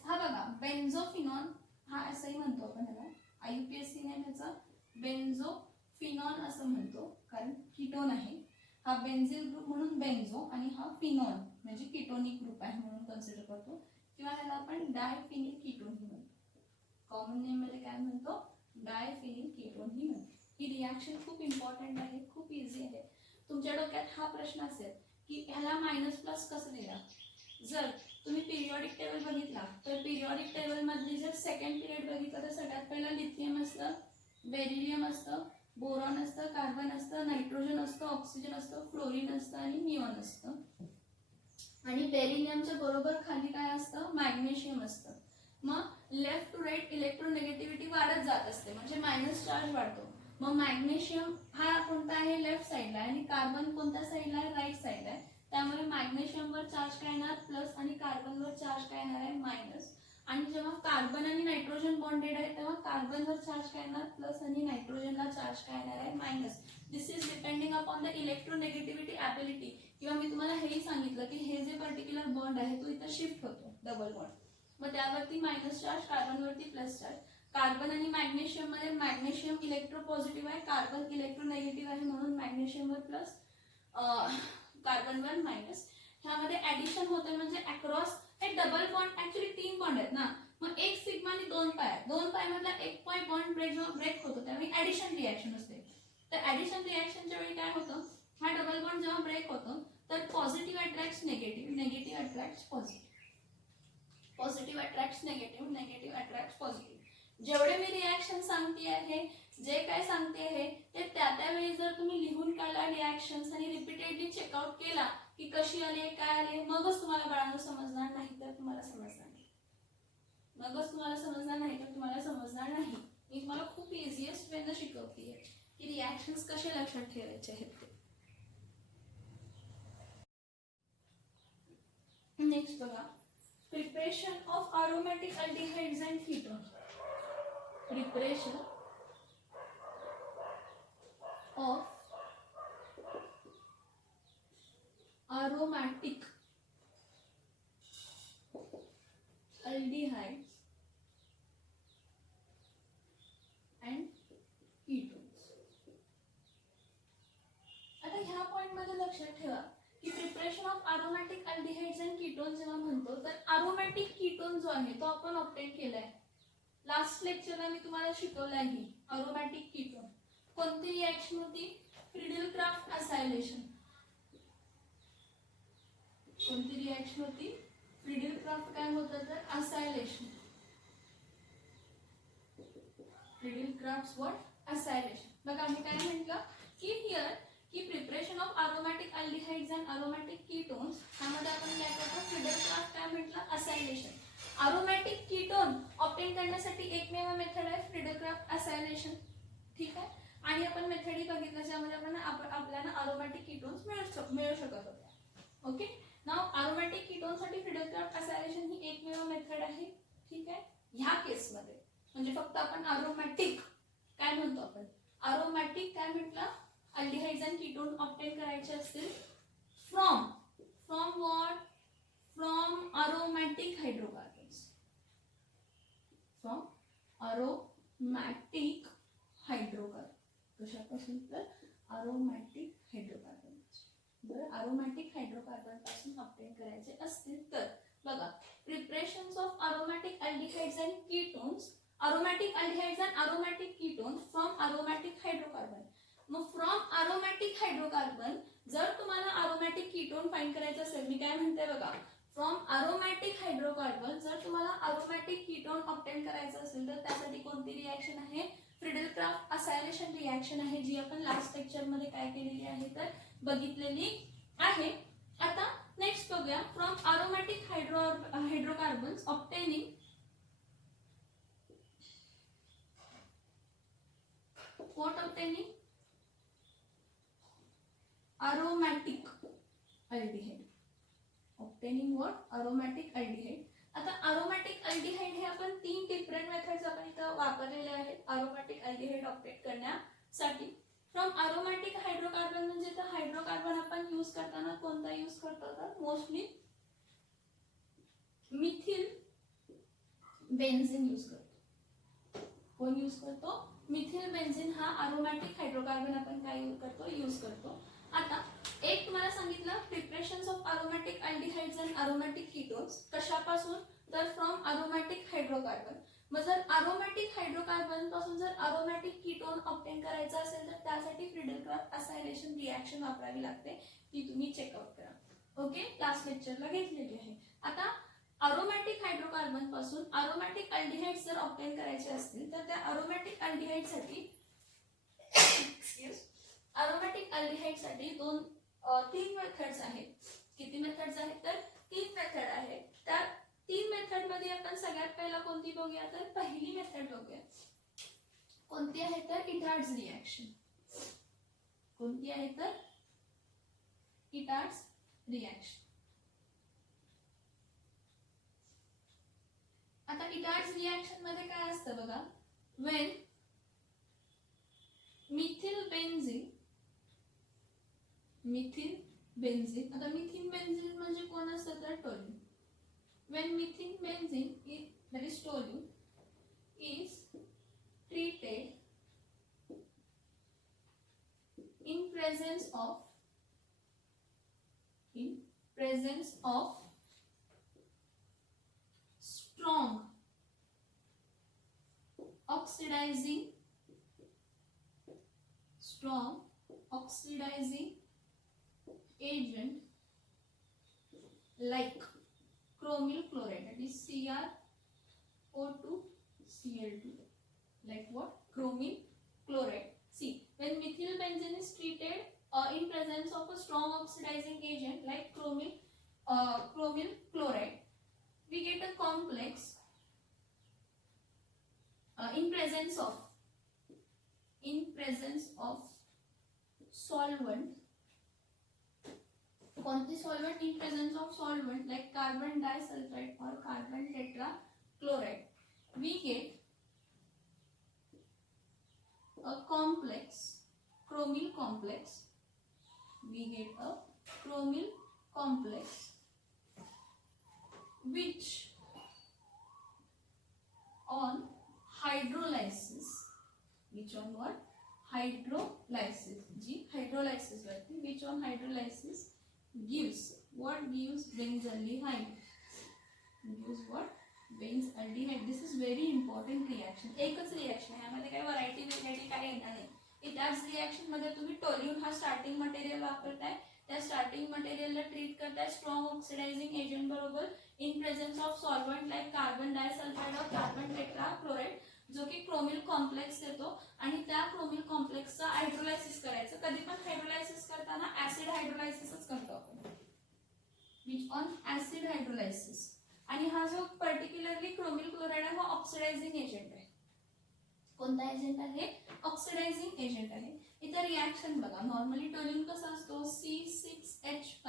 हा बघा बेन्झोफिनॉन, हा असंही म्हणतो आपण ह्याला, IUPAC ने ह्याचा बेन्झोफिनॉन असं म्हणतो कारण कीटोन आहे. हा बेन्झिल ग्रुप म्हणून बेन्झो आणि हा फिनॉल म्हणजे कीटोनिक ग्रुप आहे म्हणून कन्सिडर करतो. किंवा ह्याला आपण डायफिनिल कीटोन ही म्हणतो. कॉमन नेम मध्ये काय म्हणतो डायफिनिल कीटोन ही म्हणतो. ही रिॲक्शन खूप इम्पॉर्टंट आहे, खूप इझी आहे. तुमच्या डोक्यात हा प्रश्न असेल की ह्याला मायनस प्लस कसं दिला. जर तुम्ही पिरियॉडिक टेबल बघितला तर पिरियॉडिक टेबल मधली जर सेकंड पिरियड बघितलं तर सगळ्यात पहिला लिथियम असतं, बेरिलियम असतं, बोरॉन असतं, कार्बन असतं, नायट्रोजन असतं, ऑक्सिजन असतं, फ्लोरीन असतं आणि निऑन असतं. आणि बेरिलियमच्या बरोबर खाली काय असतं मॅग्नेशियम असतं. मग लेफ्ट टू राईट इलेक्ट्रोनेगेटिव्हिटी वाढत जात असते म्हणजे मायनस चार्ज वाढतो. मग मॅग्नेशियम हा कोणता आहे लेफ्ट साईडला आणि कार्बन कोणत्या साईडला आहे राईट साईडला आहे. त्यामुळे मॅग्नेशियमवर चार्ज काय येणार प्लस आणि कार्बनवर चार्ज काय येणार आहे मायनस. आणि जेव्हा कार्बन आणि नायट्रोजन बॉन्डेड आहे तेव्हा कार्बनवर चार्ज काय येणार प्लस आणि नायट्रोजनला चार्ज काय येणार आहे minus. This is depending upon the electronegativity ability. किंवा मी तुम्हाला हेही सांगितलं की हे जे पर्टिक्युलर बॉन्ड आहे तो इथं शिफ्ट होतो डबल बॉन्ड. मग त्यावरती मायनस चार्ज, कार्बनवरती प्लस चार्ज. कार्बन आणि मॅग्नेशियम मध्ये मॅग्नेशियम इलेक्ट्रोपॉझिटिव्ह आहे, कार्बन इलेक्ट्रोनेगेटिव्ह आहे म्हणून मॅग्नेशियमवर प्लस कार्बनवर मायनस. ह्यामध्ये ऍडिशन होते म्हणजे अक्रॉस हे डबल बॉन्ड ऍक्च्युली 3 बॉन्ड आहेत ना. मग एक सिग्मा आणि 2 पाय, 2 पाय मधला एक पाय बॉन्ड ब्रेक जेव्हा ब्रेक होतो त्यावेळी ऍडिशन रिॲक्शन असते. तर ऍडिशन रिॲक्शनच्या वेळी काय होतं हा डबल बॉन्ड जेव्हा ब्रेक होतो तर positive attracts negative, negative attracts positive. Positive attracts negative, negative attracts positive. जेवढे मी रिॲक्शन सांगते आहे, जे काय सांगते आहे ते त्यावेळी जर तुम्ही लिहून काढला रिॲक्शन्स आणि रिपीटेडली चेकआउट केला की कशी आली काय आली, मगच तुम्हाला बाळांनो समजणार, नाही तर तुम्हाला समजणार नाही. मगच तुम्हाला समजणार नाही तर तुम्हाला समजणार नाही. मी तुम्हाला खूप इझिएस्ट वेनं शिकवते की रिॲक्शन्स कसे लक्षात ठेवायचे आहेत ते. नेक्स्ट बघा, preparation of aromatic aldehydes and ketones. Preparation of aromatic aldehydes and ketones. आता ह्या पॉइंट मध्ये लक्षात ठेवा की preparation of aromatic aldehydes and ketones जेव्हा म्हणतो तर aromatic ketone जो आहे तो आपण ऑब्टेन केलाय. लास्ट लेक्चरला मी तुम्हाला शिकवलं आहे aromatic ketone कोणती रिएक्शन होती, फ्रिडल-क्राफ्ट असायलेशन. कोणती रिएक्शन होती, फ्रिडल-क्राफ्ट काय होतं तर असायलेशन. Friedel-craft what acylation. बघा मी काय म्हटलं की हियर की preparation of aromatic aldehydes and aromatic ketones यामध्ये आपण काय करतो, फ्रिडल-क्राफ्ट काय म्हटलं असायलेशन. अरोमॅटिक कीटोन ऑब्टेन करण्यासाठी एकमेव मेथड आहे फ्रिडल-क्राफ्ट असायलेशन. ठीक आहे, आणि आपण मेथड ही बघितलं ज्यामध्ये आपण आपल्याला अरोमॅटिक कीटोन्स मिळू शकत होते. ओके, नाउ अरोमॅटिक कीटोन साठी फ्रिडल-क्राफ्ट असायलेशन ही एकमेव मेथड आहे. ठीक आहे, ह्या केस मध्ये म्हणजे फक्त आपण अरोमॅटिक काय म्हणतो, आपण अरोमॅटिक काय म्हटलं अल्डिहाइड्स अँड कीटोन ऑब्टेन करायचे असतील from what, from aromatic hydrocarbons. From aromatic hydrocarbon. कशापासून तर अरोमॅटिक हायड्रोकार्बन. बरं, अरोमॅटिक हायड्रोकार्बन पासून ऑब्टेन करायचे असतील तर बघा, preparations of aromatic aldehydes and ketones, aromatic aldehydes and aromatic ketones from aromatic hydrocarbon. मग फ्रॉम अरोमॅटिक हायड्रोकार्बन जर तुम्हाला अरोमॅटिक कीटोन फाइंड करायचं असेल, मी काय म्हणते बघा, फ्रॉम अरोमॅटिक हायड्रोकार्बन जर तुम्हाला अरोमॅटिक कीटोन ऑब्टेन करायचं असेल तर त्यासाठी कोणती रिएक्शन आहे, फ्रिडल-क्राफ्ट असायलेशन रिएक्शन आहे, जी आपण लास्ट लेक्चर मध्ये काय केलेली आहे तर बघितलेली आहे. आता नेक्स्ट बघूया, from aromatic hydrocarbons obtaining what obtaining aromatic aldehyde. obtaining what aromatic aldehyde. आता अरोमॅटिक अल्डिहाइड हे आपण 3 डिफरंट मेथड्स आपण इथं वापरलेले आहेत अरोमॅटिक अल्डिहाइड ऑब्टेन करण्यासाठी. फ्रॉम अरोमॅटिक हायड्रोकार्बन म्हणजे तर हायड्रोकार्बन आपण यूज करताना कोणता यूज करतो तर मोस्टली मिथिल बेन्झीन यूज करतो. कोण यूज करतो, मिथिल बेन्झीन हा अरोमॅटिक हायड्रोकार्बन आपण काय यूज करतो. आता एक तुम्हाला सांगितलं preparations of aromatic aldehydes and aromatic ketones कशापासून तर फ्रॉम अरोमॅटिक हायड्रोकार्बन. मग जर अरोमॅटिक हायड्रोकार्बन पासून जर अरोमॅटिक कीटोन ऑब्टेन करायचा असेल तर त्यासाठी फ्रिडल-क्राफ्ट असायलेशन रिएक्शन वापरावी लागते, ती तुम्ही चेकआउट करा. ओके, लास्ट लेक्चरला घेतलेली आहे. आता अरोमॅटिक हायड्रोकार्बन पासून अरोमॅटिक अल्डिहाइड्स जर ऑब्टेन करायचे असतील तर त्या अरोमॅटिक अल्डिहाइड साठी अरोमॅटिक अल्डिहाइड साठी 3 मेथड्स आहेत. किती मेथड्स आहेत तर 3 मेथड आहेत. त्या 3 मेथड मध्ये आपण सगळ्यात पहिला कोणती बघूया तर पहिली मेथड बघूया. कोणती आहे तर इटार्ड्स रिएक्शन. कोणती आहे तर इटार्ड्स रिएक्शन. आता इटार्ड्स रिएक्शन मध्ये काय असतं बघा, व्हेन मिथिल बेन्झीन आता मिथिन बेन्झीन म्हणजे कोण असतं तर toluene. When मिथिन benzene that is toluene is treated in presence of strong oxidizing agent like chromyl chloride, that is CrO2Cl2, like what? Chromyl chloride. See, when methyl benzene is treated in presence of a strong oxidizing agent like chromyl chloride, we get a complex in presence of solvent. कोणती solvent? In presence of solvent like carbon disulfide or carbon tetrachloride, we get a complex, chromyl complex. We get a chromyl complex which on hydrolysis, which on what? Hydrolysis. G hydrolysis वरती, which on hydrolysis gives what? Gives benzaldehyde. Gives what? Benzaldehyde. This is very important reaction. एकच reaction आहे, यामध्ये काही variety वेगळी काही येणार नाही. त्याच रिएक्शन मध्ये तुम्ही टोल्यून हा स्टार्टिंग मटेरियल वापरताय, त्या स्टार्टिंग मटेरियलला ट्रीट करताय स्ट्रॉंग ऑक्सिडायझिंग एजंट बरोबर in presence of solvent like carbon disulphide और कार्बन टेट्राक्लोराइड, जो की क्रोमिल कॉम्प्लेक्स देतो आणि त्या क्रोमिल कॉम्प्लेक्सचा हायड्रोलायसिस करायचं. कधी पण हायड्रोलायसिस करताना ऍसिड हायड्रोलायसिसच करतो आपण, विच ऑन ऍसिड हायड्रोलायसिस. आणि हा जो पर्टिक्युलरली क्रोमिल क्लोराइड आहे हा ऑक्सिडायझिंग एजंट आहे. कोणता एजंट आहे? ऑक्सिडायझिंग एजंट आहे. इथं रिएक्शन बघा, नॉर्मली टोल्यून कसा असतो? C6H5,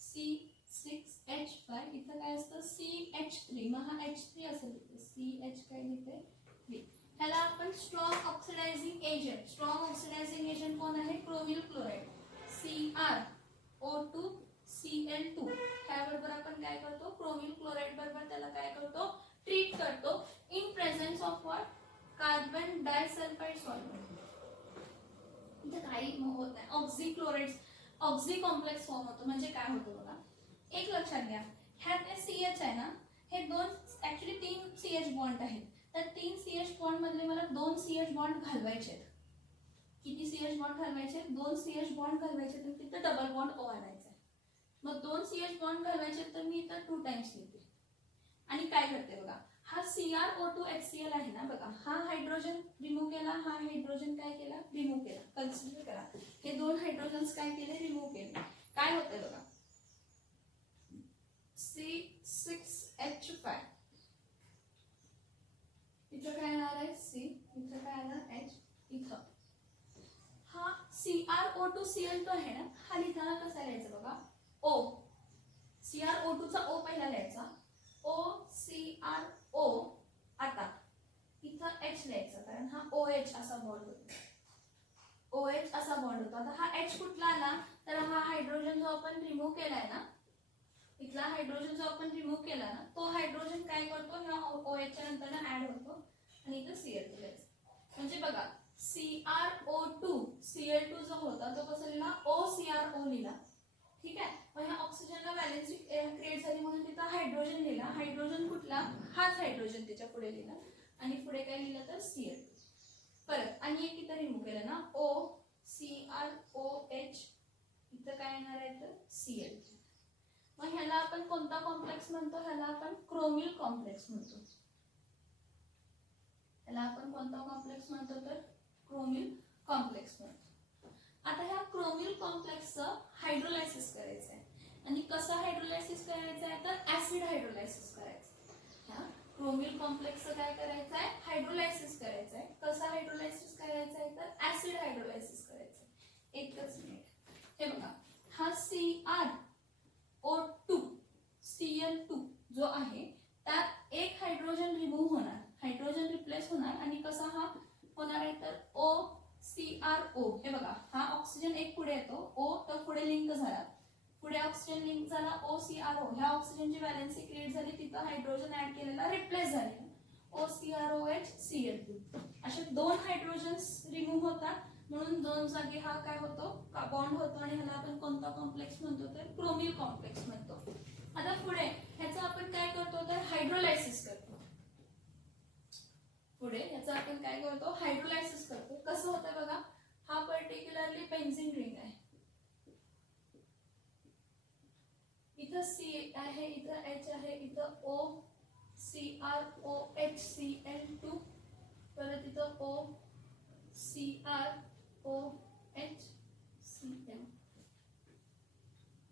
C6H5. इथं काय असतं? CH3. मग हा H3 असेल, CH काय लिहिते? 3. ह्याला आपण strong oxidizing agent, strong oxidizing agent कोण आहे? Chromyl chloride, CrO2Cl2. ह्याबरोबर आपण काय करतो? क्रोमिल क्लोराइड बरोबर त्याला काय करतो? ट्रीट करतो in presence of what? Carbon disulphide solvent. इथं काही होत नाही, oxy chloride, oxy complex form होतो. म्हणजे काय होतं बघा, एक लक्षात घ्या, ह्यात CH आहे ना, हे दोन ऍक्च्युली 3 CH बॉन्ड आहेत. तर 3 CH बॉन्ड मधले मला 2 CH बॉन्ड घालवायचे. किती CH बॉन्ड घालवायचे? 2 CH बॉन्ड घालवायचे. तर तिथं डबल बॉन्ड O आणायचा. मग 2 CH बॉन्ड घालवायचे तर मी इथं 2 टाइम्स लिहिते. आणि काय करते बघा, हा CrO2HCl आहे ना, बघा हा हायड्रोजन रिमूव्ह केला, हा हायड्रोजन काय केला? रिमूव्ह केला. कन्सिडर करा, हे 2 हायड्रोजन्स काय केले? रिमूव्ह केले. काय होतंय बघा, C6H5. इथं काय येणार आहे? C. इथं काय येणार? H. इथं हा CrO2Cl2 आहे ना, हा लिहिताना कसा लिहायचा बघा? O. CrO2 चा O पहिला लिहायचा, OCrO. आता इथं H लिहायचा, कारण हा OH असा बॉन्ड होतो, OH असा बॉन्ड होतो. आता हा H कुठला आला? तर हा हायड्रोजन जो आपण रिमूव्ह केलाय ना, इथला हायड्रोजन जो आपण रिमूव्ह केला ना, तो हायड्रोजन काय करतो? ह्या OH च्या नंतर ऍड होतो आणि इथं Cl2 लिहायचं. म्हणजे बघा, CrO2Cl2 जो होता तो कसा लिहिला? OCrO लिहिला. ठीक आहे. मग ह्या ऑक्सिजनला व्हॅलेन्सी क्रिएट झाली म्हणून तिथं हायड्रोजन लिहिला. हायड्रोजन कुठला? हाच हायड्रोजन त्याच्या पुढे लिहिला आणि पुढे काय लिहिलं तर Cl2. परत आणि एक इथं रिमूव्ह केलं ना, OCrOH. इथं काय येणार आहे तर Cl2. मग ह्याला आपण कोणता कॉम्प्लेक्स म्हणतो? ह्याला आपण क्रोमिल कॉम्प्लेक्स म्हणतो. ह्याला आपण कोणता कॉम्प्लेक्स म्हणतो तर क्रोमिल कॉम्प्लेक्स म्हणतो. आता ह्या क्रोमिल कॉम्प्लेक्सचं हायड्रोलायसिस करायचं आहे. आणि कसं हायड्रोलायसिस करायचं आहे तर ऍसिड हायड्रोलायसिस करायचं. ह्या क्रोमिल कॉम्प्लेक्सचं काय करायचं आहे? हायड्रोलायसिस करायचं आहे. कसं हायड्रोलायसिस करायचं आहे तर ऍसिड हायड्रोलायसिस करायचं आहे. एकच मिनिट, हे बघा, हा CrO2Cl2 जो आहे त्यात एक हायड्रोजन रिमूव्ह होणार, हायड्रोजन रिप्लेस होणार. आणि कसा हा होणार आहे तर OCrO. हे बघा, हा ऑक्सिजन एक पुढे येतो, O तर पुढे लिंक झाला, पुढे ऑक्सिजन लिंक झाला OCrO. ह्या ऑक्सिजनची व्हॅलेन्सी क्रिएट झाली, तिथं हायड्रोजन ऍड केलेला रिप्लेस झालेला OCrOH Cl2. असे 2 हायड्रोजन्स रिमूव्ह होतात म्हणून 2 जागी हा काय होतो? बॉन्ड होतो आणि ह्याला आपण कोणता कॉम्प्लेक्स म्हणतो तर क्रोमिल कॉम्प्लेक्स म्हणतो. आता पुढे ह्याचं आपण काय करतो तर हायड्रोलायसिस करतो. पुढे ह्याचं आपण काय करतो? हायड्रोलायसिस करतो. कसं होतं बघा, हा पर्टिक्युलरली बेन्झीन रिंग आहे. इथं सी आहे, इथं एच आहे, इथं ओ CrOHCl2, परत इथं OCrOHCl.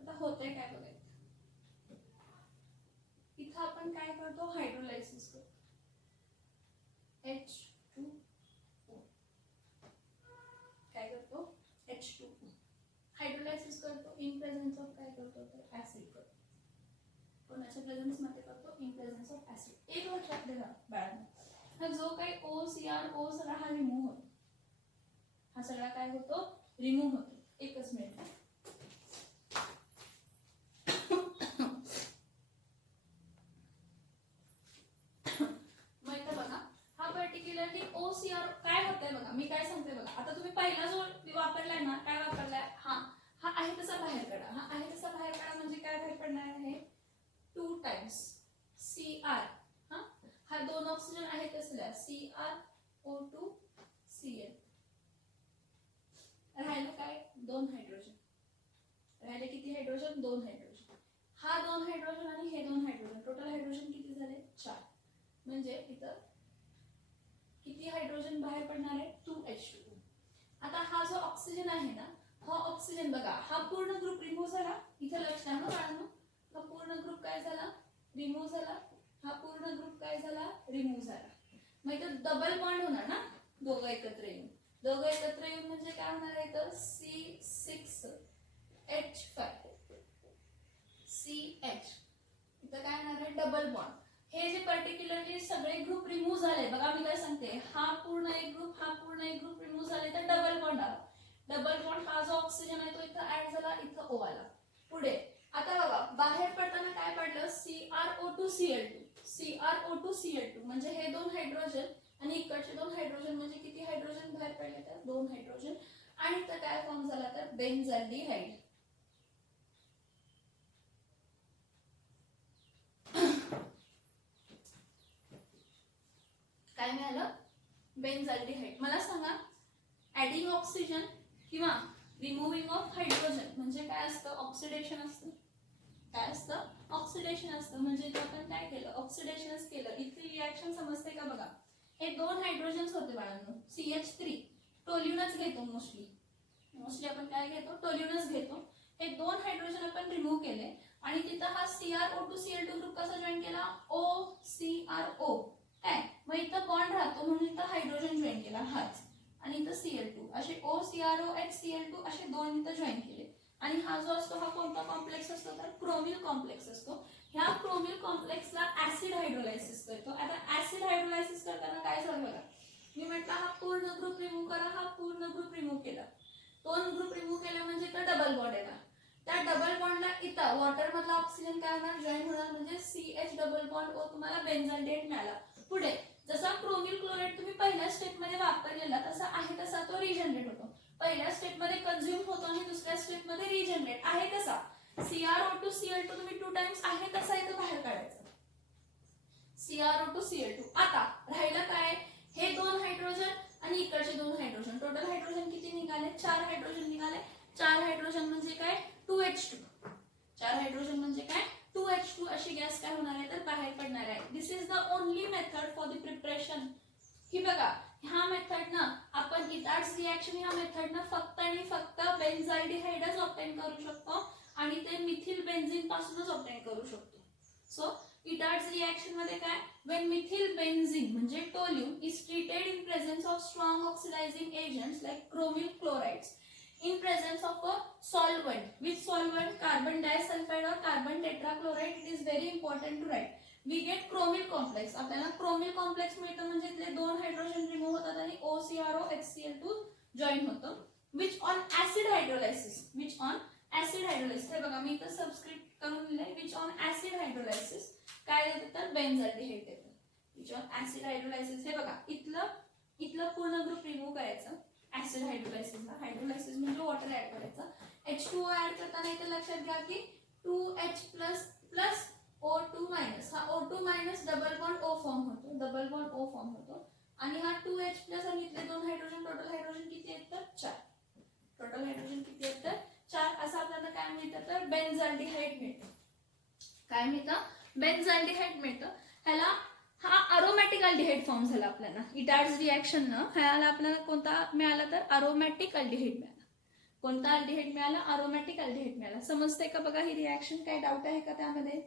आता होतंय काय बघायचं. इथं आपण काय करतो, हायड्रोलायसिस करतो. H2O काय करतो, H2O हायड्रोलायसिस करतो इन प्रेझेन्स ऑफ काय करतो तर ऍसिड करतो. कोणाच्या प्रेझेन्स मध्ये करतो, इन प्रेझेन्स ऑफ ऍसिड. एक लक्षात ठेवा बाळांनो, हा जो काही OCrO सगळा हा रिमूव्ह होतो, हा सगळा काय होतो, रिमूव्ह होतो. एकच मिनिट. पर्टिक्युलरली OCR काय होतंय बघा, मी काय सांगते बघा. आता तुम्ही पहिला जो वापरलाय ना, काय वापरलाय, हा आहे तसा बाहेर काढा. हा आहे तसा बाहेर काढा म्हणजे काय बाहेर पडणार आहे, 2 टाइम्स Cr. हा 2 ऑक्सिजन आहेत तसल्या CrO2Cl. राहिलं काय, 2 हायड्रोजन. राहिले किती हायड्रोजन, 2 हायड्रोजन. हा 2 हायड्रोजन आणि हे 2 हायड्रोजन, टोटल हायड्रोजन किती झाले, 4. म्हणजे इथं किती हायड्रोजन बाहेर पडणार आहे, 2H2O. आता हा जो ऑक्सिजन आहे ना, हा ऑक्सिजन बघा, हा पूर्ण ग्रुप रिमूव्ह झाला. इथे लक्ष द्या ना बाळांनो, हा पूर्ण ग्रुप काय झाला, रिमूव्ह झाला. हा पूर्ण ग्रुप काय झाला, रिमूव्ह झाला. मग इथं डबल बॉन्ड होणार ना, दोघं एकत्र येऊन. दोघं एकत्र येऊन म्हणजे काय होणार आहे, तर C6H5 CH. इथं काय होणार आहे, डबल बॉन्ड. हे जे पर्टिक्युलरली सगळे ग्रुप रिमूव्ह झाले बघा, मी काय सांगते, हा पूर्ण एक ग्रुप, हा पूर्ण एक ग्रुप रिमूव्ह झाले तर डबल बॉन्ड आला. डबल बॉन्ड हा जो ऑक्सिजन आहे तो इथं ऍड झाला, इथं O आला. पुढे आता बघा, बाहेर पडताना काय पडलं, CrO2Cl2 म्हणजे हे 2 हायड्रोजन आणि इकडचे 2 हायड्रोजन, म्हणजे किती हायड्रोजन बाहेर पडले तर 2 हायड्रोजन. आणि तर काय फॉर्म झाला तर बेन्झाल्डिहाइड. काय मिळालं, बेन्झाल्डिहाइड. मला सांगा, ऍडिंग ऑक्सिजन किंवा रिमूव्हिंग ऑफ हायड्रोजन म्हणजे काय असतं, ऑक्सिडेशन असतं. काय असतं, ऑक्सिडेशन असतं. म्हणजे तो आपण काय केलं, ऑक्सिडेशनच केलं. इथली रिॲक्शन समजते का बघा. हे 2 हायड्रोजन्स होते बाळांनो, CH3 टोल्युनच घेतो मोस्टली आपण काय घेतो, टोल्युनच घेतो. हे 2 हायड्रोजन आपण रिमूव्ह केले आणि तिथं हा CrO2Cl2 ग्रुप कसा जॉईन केला, OCrO. काय, मग इथं बॉन्ड राहतो म्हणून इथं हायड्रोजन जॉईन केला हाच, आणि इथं Cl2. असे OCrOHCl2 असे 2 इथं जॉईन केले. आणि हा जो असतो हा कोणता कॉम्प्लेक्स असतो तर क्रोमिल कॉम्प्लेक्स असतो. ह्या क्रोमिल कॉम्प्लेक्सला ऍसिड हायड्रोलायसिस करतो. आता ऍसिड हायड्रोलायसिस करताना काय झालं बघा, मी म्हटलं हा पूर्ण ग्रुप रिमूव्ह करा, हा पूर्ण ग्रुप रिमूव्ह केला. 2 ग्रुप रिमूव्ह केले म्हणजे तर डबल बॉन्ड येणार. त्या डबल बॉन्डला इथं वॉटर मधला ऑक्सिजन काय होणार, जॉईन होणार, म्हणजे CH डबल बॉन्ड O तुम्हाला बेन्झाल्डिहाइड मिळाला. पुढे जसा क्रोमिल क्लोराइड तुम्ही पहिल्या स्टेप मध्ये वापरलेला तसा आहे तसा तो रिजनरेट होतो. पहिल्या स्टेप मध्ये कंझ्युम होतो आणि दुसऱ्या स्टेप मध्ये रिजनरेट आहे तसा. CrO2Cl2 तुम्ही 2 टाइम्स आहे तसा इथं बाहेर काढायचा, CrO2Cl2. आता राहिलं काय, हे 2 हायड्रोजन आणि इकडचे 2 हायड्रोजन. टोटल हायड्रोजन किती निघाले, 4 हायड्रोजन निघाले. 4 हायड्रोजन म्हणजे काय, 2H2. 4 हायड्रोजन म्हणजे काय, 2H2 अशी गॅस काय होणार आहे तर बाहेर पडणार आहे. This is the only method for the preparation. ही बघा, ह्या मेथड ना आपण इथार्ड्स रिएक्शन ह्या मेथड ना फक्त आणि फक्त बेन्झाल्डिहाइडच ऑब्टेन करू शकतो आणि ते मिथिल बेन्झीन पासूनच ऑब्टेन करू शकतो. सो इथार्ड्स रिएक्शन मध्ये काय, when methyl benzene म्हणजे toluene is treated in presence of strong oxidizing agents like chromyl chlorides in presence of a solvent. Which solvent, carbon disulfide or carbon tetrachloride. It is very important to write. We get chromyl complex. आपल्याला chromyl complex मिळतं म्हणजे इथले 2 hydrogen remove होतात आणि OCrOHCl2 join होतं. Which on acid hydrolysis. Which on acid hydrolysis. हे बघा मी इथं सबस्क्रिप्ट करून लिहिलंय. Which on acid hydrolysis काय देतात तर बेन्झाल्डिहाइड देतात. Which on acid hydrolysis. हे बघा इथलं पूर्ण ग्रुप रिमूव्ह करायचं ऍसिड हायड्रोलायसिसला. हायड्रोलायसिस म्हणजे वॉटर ऍड करायचं. H2O ऍड करताना इथे लक्षात घ्या की 2H प्लस O2 मायनस. हा O2 minus double bond O form होतो, डबल बॉन्ड O फॉर्म होतो. आणि हा 2H प्लस आणि इथले 2 हायड्रोजन, टोटल हायड्रोजन किती आहेत तर 4. टोटल हायड्रोजन किती आहेत तर 4. असं आपल्याला काय मिळतं तर बेन्झाल्डिहाइड मिळतं. काय मिळतं, बेन्झाल्डिहाइड मिळतं. ह्याला हा अरोमॅटिक अल्डिहाइड फॉर्म झाला आपल्याला. इटार्ड्स रिॲक्शन न ह्याला आपल्याला कोणता मिळाला तर अरोमॅटिक अल्डिहाइड मिळाला. कोणता अल्डिहाइड मिळाला, अरोमॅटिक अल्डिहाइड मिळाला. समजते का बघा ही रिॲक्शन, काय डाऊट आहे का त्यामध्ये,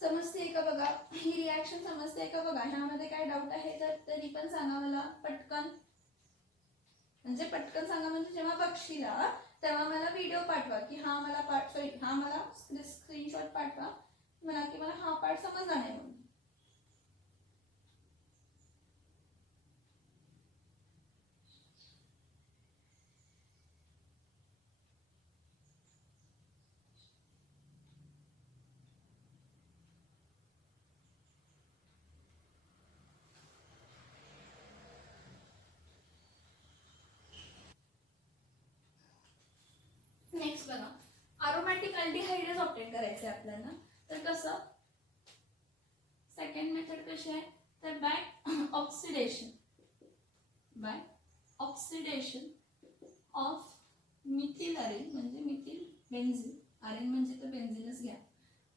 समजते का बघा ही रिॲक्शन, समजते का बघा, ह्यामध्ये काय डाऊट आहे तर तरी पण सांगा मला पटकन. म्हणजे पटकन सांगा म्हणजे जेव्हा बघशीला तेव्हा मला व्हिडिओ पाठवा की हा मला पार्ट, सॉरी हा मला स्क्रीनशॉट पाठवा म्हणा की मला हा पार्ट समजला नाही म्हणून. नेक्स्ट बघा, अरोमॅटिक अल्डिहाइडच ऑब्टेन करायचे आपल्याला. तर कसं, सेकंड मेथड कशी आहे तर by oxidation, by oxidation of methyl arene, म्हणजे मिथिल बेन्झीन, अरेन म्हणजे तर बेन्झीनच घ्या,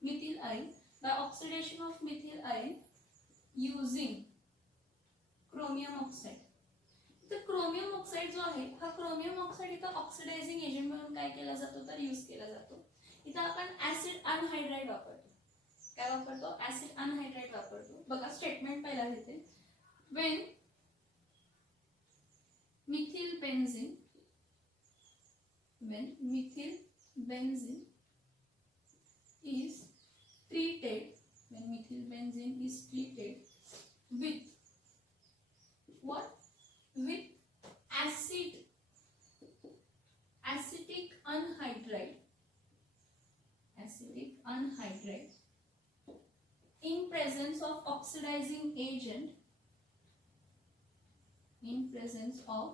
methyl arene, by oxidation of methyl arene using chromium oxide. तर क्रोमियम ऑक्साईड जो आहे हा क्रोमियम ऑक्साईड इथं ऑक्सिडायझिंग एजंट म्हणून काय केला जातो तर यूज केला जातो. इथं आपण ऍसिड अनहायड्राइड वापरतो. काय वापरतो, ऍसिड अनहायड्राइड वापरतो. बघा स्टेटमेंट पहिला घेते, when methyl benzene, when methyl benzene is treated, when methyl benzene is treated with what, with acid, acetic anhydride, acetic anhydride in presence of oxidizing agent, in presence of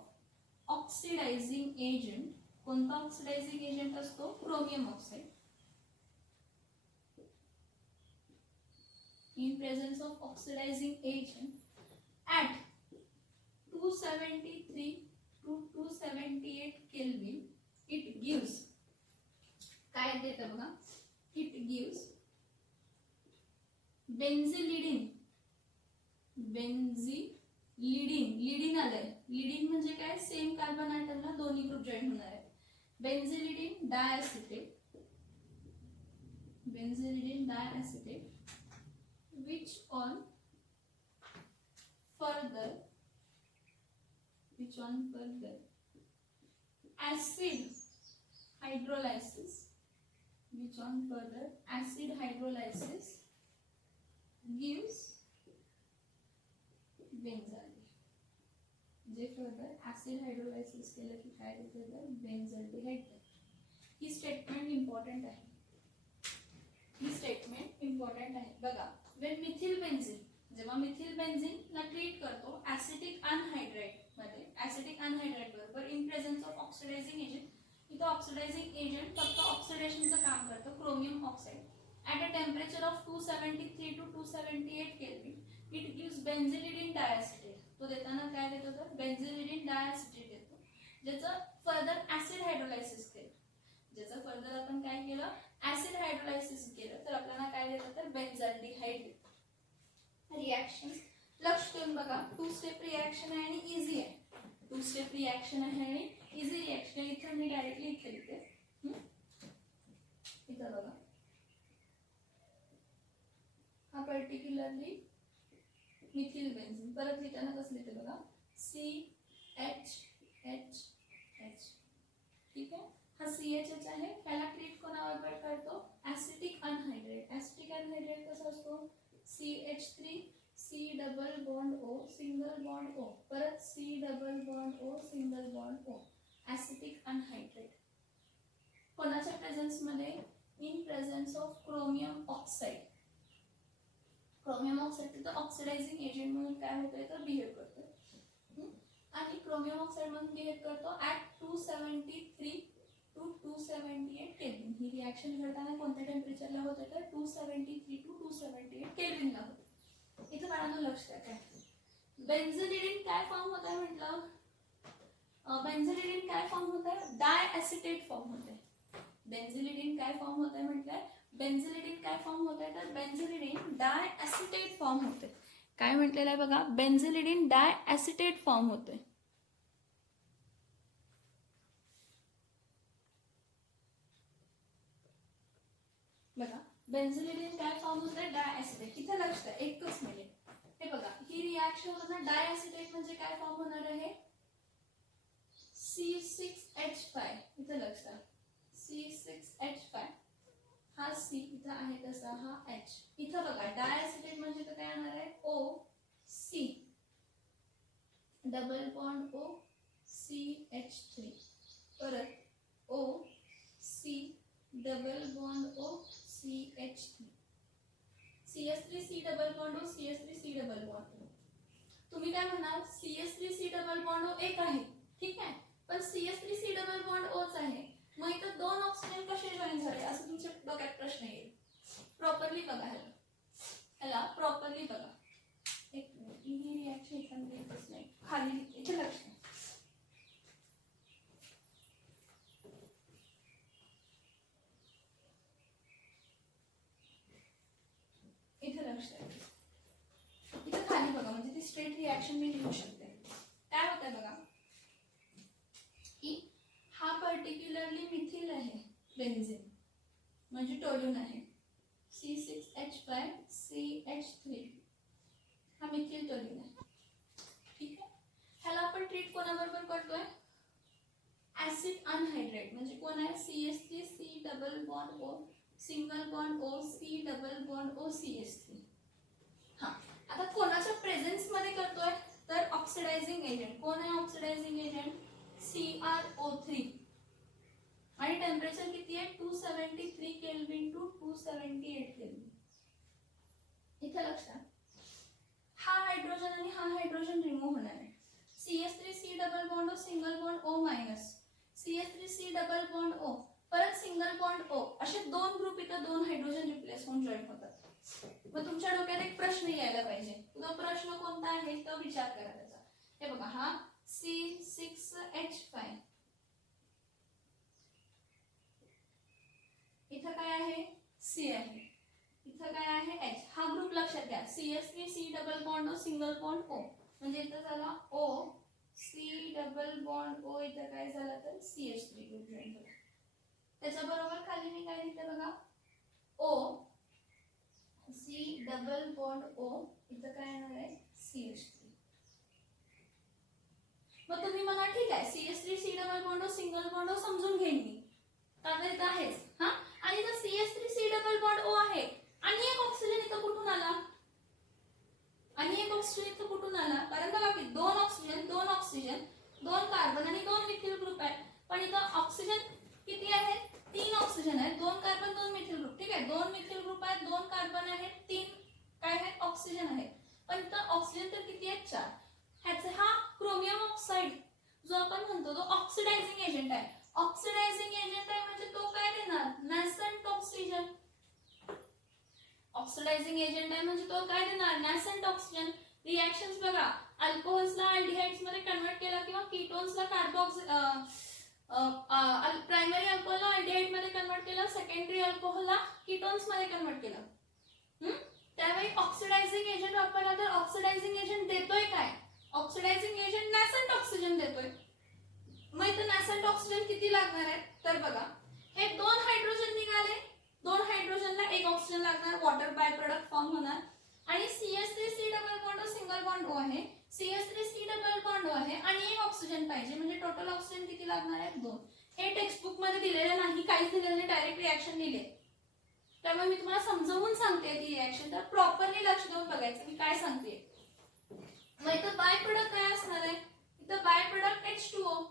oxidizing agent. कोणता oxidizing agent असतो, chromium oxide. In presence of oxidising agent at 273 to 278 kelvin it gives, काय देतं बघा, it gives बेन्झिलिडिन, बेन्झिलिडिन, लिडिन आलंय, लिडिन म्हणजे काय, same carbon ॲटमला दोन्ही group join होणार आहे. बेन्झिलिडिन डायएसिटेट, बेन्झिलिडिन डायएसिटेट which on further acid hydrolysis, which on further acid hydrolysis gives बेन्झाल्डिहाइड. जे फर्दर ऍसिड हायड्रोलायसिस केलं की काय देतं तर बेन्झाल्डिहाइड. ही स्टेटमेंट इम्पॉर्टंट आहे, ही स्टेटमेंट इम्पॉर्टंट आहे. बघा, वेन मिथिल बेन्झीन, जेव्हा मिथिल बेन्झीनला ट्रीट करतो ऍसिटिक अनहायड्राइड मध्ये, ऍसिटिक अनहायड्राइड बरोबर in presence of oxidising agent, इथं ऑक्सिडायझिंग एजंट फक्त ऑक्सिडेशनचं काम करतं, chromium oxide, at a temperature of 273 to 278 kelvin it gives benzylidene diacetate. तो देताना काय देतो तर बेन्झिलिडिन डायएसिटेट देतो, ज्याचं फर्दर ऍसिड हायड्रोलायसिस केलं, ज्याचं फर्दर आपण काय केलं, ऍसिड हायड्रोलायसिस केलं तर आपल्याला काय देतं तर बेन्झाल्डिहाइड देतं. रिॲक्शन लक्ष देऊन बघा, 2 स्टेप रिॲक्शन आहे आणि इझी आहे, 2 स्टेप रिॲक्शन आहे आणि इझी रिॲक्शन. इथं मी डायरेक्टली इथे लिहिते, इथं बघा, हा पर्टिक्युलरली मिथिल बेन्झीन, परत लिहिताना कसं लिहिते बघा, CHHH, ठीक आहे. हा CHH आहे, ह्याला ट्रीट कोणाबरोबर करतो, ऍसिटिक अनहायड्राइड. ऍसिटिक अनहायड्राइड कसा असतो, CH3 C double bond O single bond O, परत C double bond O single bond O, acetic anhydride. कोणाच्या प्रेझेन्स मध्ये, in presence of chromium oxide. Chromium oxide तिथं ऑक्सिडायझिंग एजंट म्हणून काय होतंय तर बिहेव करतोय, आणि क्रोमियम ऑक्साईड म्हणून बिहेव करतो at 273 to 278 kelvin. He reaction घडताना कोणत्या टेम्परेचरला होते तर 273 to 278 केल्विनला होते. इथं बाळांनो लक्ष द्या, काय बेन्झिलिडिन काय फॉर्म होत आहे म्हटलं, बेन्झिलिडिन काय फॉर्म होत आहे, डायएसिटेट फॉर्म होत आहे. बेन्झिलिडिन काय फॉर्म होत आहे म्हटलंय, बेन्झिलिडिन काय फॉर्म होते तर बेन्झिलिडीन डाय ॲसिटेट फॉर्म होते. काय म्हटलेलं आहे बघा, बेन्झिलिडीन डाय ॲसिटेट फॉर्म होते. बघा बेन्झिलिडीन काय फॉर्म होते, डाय ॲसिटेट. इथे लक्ष द्या, एकच मिनिट. हे बघा ही रिॲक्शन होणार डाय ॲसिटेट म्हणजे काय फॉर्म होणार आहे, C6H5. इथे लक्ष द्या, C6H5 हा C इथं आहे तसा हा H. इथं बघा डाय ॲसिटेट म्हणजे तर काय येणार आहे, OC double bond O CH3 परत OC double bond O CH3 CS3C double bond O CS3C double bond O. तुम्ही काय म्हणाल, CS3C डबल बॉन्ड O एक आहे, ठीक आहे, पण CS3C डबल बॉन्ड Oच आहे, मग इथं दोन ऑक्सिजन कसे जॉईन झाले असं तुमच्या डोक्यात प्रश्न येईल. प्रॉपरली बघा ह्याला प्रॉपरली बघा. एक मिनिट, ही रिॲक्शन इथं येतच नाही, खाली इथे लक्ष द्या. इथे लक्ष द्या, इथं खाली बघा, म्हणजे ती स्ट्रेट रिॲक्शन मी लिहू शकते. काय होतंय बघा की हा पर्टिक्युलरली मिथिल आहे, बेन्झीन म्हणजे टोल्यून आहे, C6H5 CH3 हा मिथिल टोल्यून आहे, ठीक आहे. ह्याला आपण ट्रीट कोणाबरोबर करतोय, ऍसिड अनहायड्रेट म्हणजे कोण आहे, CH3C double bond O single bond O C double bond O CH3. हा आता कोणाच्या प्रेझेन्स मध्ये करतोय तर ऑक्सिडायझिंग एजंट. कोण आहे ऑक्सिडायझिंग एजंट, CrO3 आणि टेम्परेचर किती आहे, 273 केल्विन टू 278 केल्विन. इथे लक्षात, हा हायड्रोजन आणि हा हायड्रोजन रिमूव्ह होणार आहे. CH3C double bond O single bond O minus CH3C double bond O परत सिंगल बॉन्ड O असे दोन ग्रुप इथं दोन हायड्रोजन रिप्लेस होऊन जॉईन होतात. मग तुमच्या डोक्यात एक प्रश्न यायला पाहिजे, तो प्रश्न कोणता आहे तो विचार करा त्याचा. हे बघा हा C6H5 इथं काय आहे, C आहे, इथं काय आहे H. हा ग्रुप लक्षात घ्या, CH3C double bond O single bond O म्हणजे इथं झाला O C double bond O, इथं काय झालं तर CH3 ग्रुप जॉईन झाला. त्याच्याबरोबर खाली मी काय लिहिते बघा, O C double bond O इथं काय येणार आहे CH3. मग तुम्ही म्हणा ठीक आहे CH3C double bond O single bond O समजून घेईन मी, का तर इथं आहेच हा, आणि इथं CH3C डबल बॉन्ड O आहे आणि एक ऑक्सिजन इथं कुठून आला, आणि एक ऑक्सिजन इथं कुठून आला, कारण बघा की दोन ऑक्सिजन दोन कार्बन आणि दोन मिथिल ग्रुप आहे, पण इथं ऑक्सिजन किती आहेत, 3 ऑक्सिजन आहेत, 2 कार्बन 2 मिथिल ग्रुप, ठीक आहे, 2 मिथिल ग्रुप आहेत, 2 कार्बन आहेत, 3 काय आहेत ऑक्सिजन आहेत, पण इथं ऑक्सिजन तर किती आहेत 4. ह्याचा हा क्रोमियम ऑक्साइड जो आपण म्हणतो तो ऑक्सिडायझिंग एजंट आहे. ऑक्सिडायझिंग एजंट आहे म्हणजे तो काय देणार, नॅसेंट ऑक्सिजन. ऑक्सिडायझिंग एजंट आहे म्हणजे तो काय देणार, नॅसेंट ऑक्सिजन. रिएक्शन्स बघा, अल्कोहोल्सला अल्डिहाइड्स मध्ये कन्वर्ट केला किंवा कीटोन्सला प्रायमरी अल्कोहोलला अल्डिहाइड मध्ये कन्वर्ट केलं, सेकंडरी अल्कोहोलला कीटोन्स मध्ये कन्वर्ट केलं. त्यावेळी ऑक्सिडायझिंग एजंट वापरला तर ऑक्सिडायझिंग एजंट देतोय काय, ऑक्सिडायझिंग एजंट नॅसेंट ऑक्सिजन देतोय. मग इथं नॅसेंट ऑक्सिजन किती लागणार आहे तर बघा, हे 2 हायड्रोजन निघाले, 2 हायड्रोजनला 1 ऑक्सिजन लागणार, वॉटर बाय प्रोडक्ट फॉर्म होणार, आणि CH3C double bond single bond O आहे, CH3C डबल बॉन्ड O आहे आणि 1 ऑक्सिजन पाहिजे, म्हणजे टोटल ऑक्सिजन किती लागणार आहे 2. हे टेक्स्ट बुक मध्ये दिलेलं नाही, काहीच दिलेलं नाही, डायरेक्ट रिएक्शन दिले. त्यामुळे मी तुम्हाला समजावून सांगते ती रिएक्शन, तर प्रॉपरली लक्ष देऊन बघायचं मी काय सांगते. मग इथं बाय प्रोडक्ट काय असणार आहे, इथं बाय प्रोडक्ट H2O.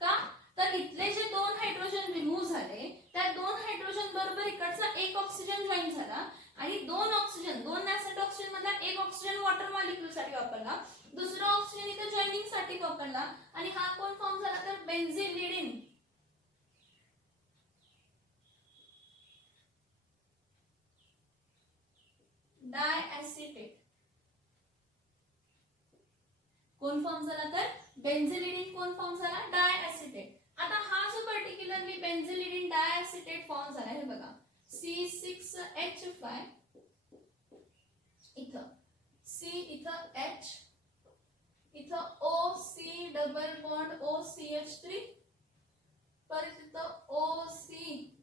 का तर इथले जे 2 हायड्रोजन रिमूव्ह झाले त्या 2 हायड्रोजन बरोबर इकडचा 1 ऑक्सिजन जॉईन झाला आणि 2 ऑक्सिजन 2 नॅसेंट ऑक्सिजन मधला 1 ऑक्सिजन वॉटर मॉलिक्यूल साठी वापरला, दुसरा ऑक्सिजन इथे जॉइनिंग साठी वापरला, आणि हा कोण फॉर्म झाला तर बेन्झिलिडीन. डायॲसिटेट कोण फॉर्म झाला तर बेन्झिलिडीन कोण फॉर्म झाला, डायॲसिटेट. आता हा जो पर्टिक्युलरली बेन्झिलिडीन डायॲसिटेट फॉर्म झाला हे बघा, C6 डबल बॉन्ड OCH3, परत इथं OC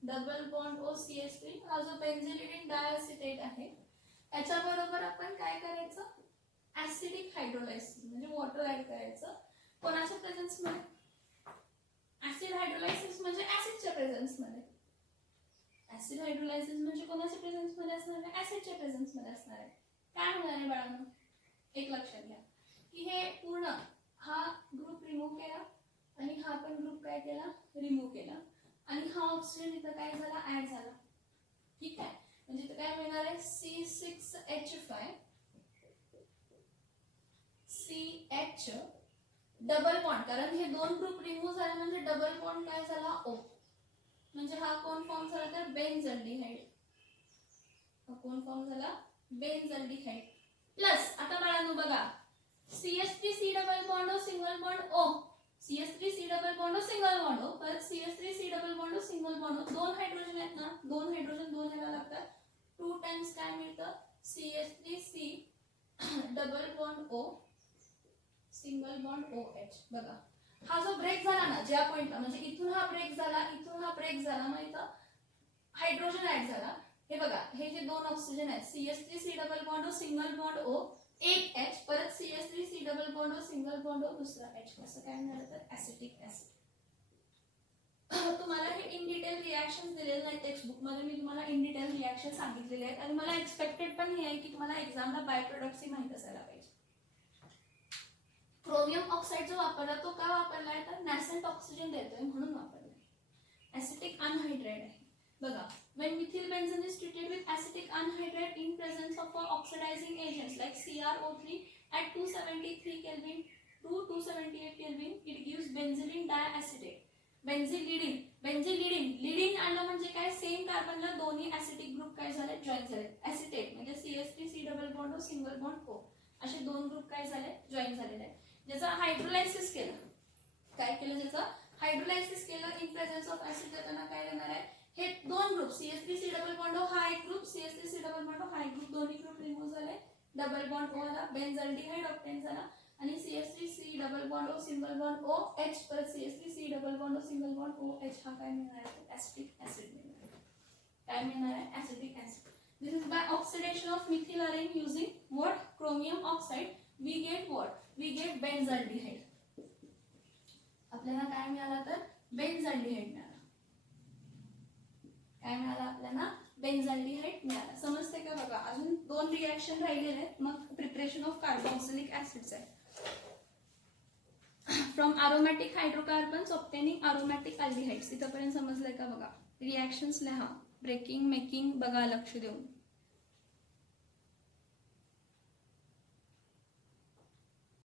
डबल बॉन्ड OCH3. हा जो बेन्झिलिन डायसिटेट आहे याच्याबरोबर आपण काय करायचं, ऍसिडिक हायड्रोलायसिस म्हणजे वॉटर ऍड करायचं. कोणाच्या प्रेझेन्स मध्ये, ऍसिड हायड्रोलायसिस म्हणजे ऍसिडच्या प्रेझेन्स मध्ये. ऍसिड हायड्रोलायसिस म्हणजे कोणाच्या प्रेझेन्स मध्ये असणार आहे, ऍसिडच्या प्रेझेन्स मध्ये असणार आहे. काय होणार आहे बाळांनो, एक लक्षात घ्या की हे पूर्ण हा ग्रुप रिमूव्ह केला आणि हा पण ग्रुप काय केला, रिमूव्ह केला आणि हा ऑक्सिजन इथं काय झाला, ऍड झाला. ठीक आहे, म्हणजे इथं काय मिळणार आहे, C6H5 CH डबल बॉन्ड, कारण हे दोन ग्रुप रिमूव्ह झाले म्हणजे डबल बॉन्ड काय झाला, O. म्हणजे हा कोण फॉर्म झाला तर बेन्झल्डिहाइड. हा कोण फॉर्म झाला, बेन्झल्डिहाइड. प्लस आता बाळांनो बघा, CH3C double bond O single bond O, CH3C double bond O single bond O, परत CH3C double bond O single bond O. दोन हायड्रोजन आहेत ना, दोन हायड्रोजन दोन याला लागतात. 2 टाइम्स काय मिळतं, CH3C double bond O single bond OH. बघा हा जो ब्रेक झाला ना ज्या पॉइंटला, म्हणजे इथून हा ब्रेक झाला, इथून हा ब्रेक झाला, मग इथं हायड्रोजन ऍड झाला. हे बघा हे जे दोन ऑक्सिजन आहेत, CH3C double bond O single bond O एक H, परत CH3C double bond O single bond O दुसरा H. असं काय मिळालं तर ऍसिटिक ऍसिड. तुम्हाला हे इन डिटेल रिएक्शन दिलेले नाही टेक्स्ट बुक मध्ये, मी तुम्हाला इन डिटेल रिएक्शन सांगितलेले आहेत आणि मला एक्सपेक्टेड पण हे आहे की तुम्हाला एक्झामला बाय प्रोडक्ट्स माहित असायला पाहिजे. क्रोमियम ऑक्साईड जो वापरला तो का वापरलाय तर नॅसेंट ऑक्सिजन देतोय म्हणून वापरलाय. ऍसिटिक अनहायड्राइड आहे. बघा, when methyl benzene is treated with acetic anhydride in presence of oxidizing agents like CrO3 at 273 Kelvin to 278 Kelvin, it gives benzylene diacetate. बेन्झिलिडीन आणलं म्हणजे काय, सेम कार्बनला दोन्ही ऍसिटिक ग्रुप काय झाले, जॉईन झाले. ऍसिटेट म्हणजे CH3C double bond O single bond O असे दोन ग्रुप काय झाले, जॉईन झालेले आहेत. ज्याचा हायड्रोलायसिस केलं, काय केलं, ज्याचा हायड्रोलायसिस केलं इन प्रेझेन्स ऑफ ऍसिड देताना काय येणार आहे, हे दोन group CH3C double bond O हा एक group, CH3C double bond O हा एक ग्रुप, दोन्ही ग्रुप रिमूव्ह झाले. डबल बॉन्ड O आला, बेन्झल्डिहाइड ऑब्टेन झाला आणि CH3C double bond O single bond OH, परत CH3C double bond O single bond OH हा काय मिळणार आहे, ऍसिटिक ऍसिड मिळणार आहे. काय मिळणार आहे, acetic acid. This is by oxidation of methyl arene using what, chromium oxide, we get what, we get benzaldehyde. आपल्याला काय मिळाला तर बेन्झल्डिहाइड मिळाला. काय मिळाला आपल्याला, बेन्झल्डिहाइड मिळाला. समजते का बघा, अजून दोन रिएक्शन राहिलेले आहेत, मग प्रिपरेशन ऑफ कार्बोक्सिलिक ऍसिड्स आहे. From aromatic hydrocarbons obtaining aromatic aldehydes. इथपर्यंत समजलंय का बघा. रिएक्शन्स लिहा, ब्रेकिंग मेकिंग बघा लक्ष देऊन.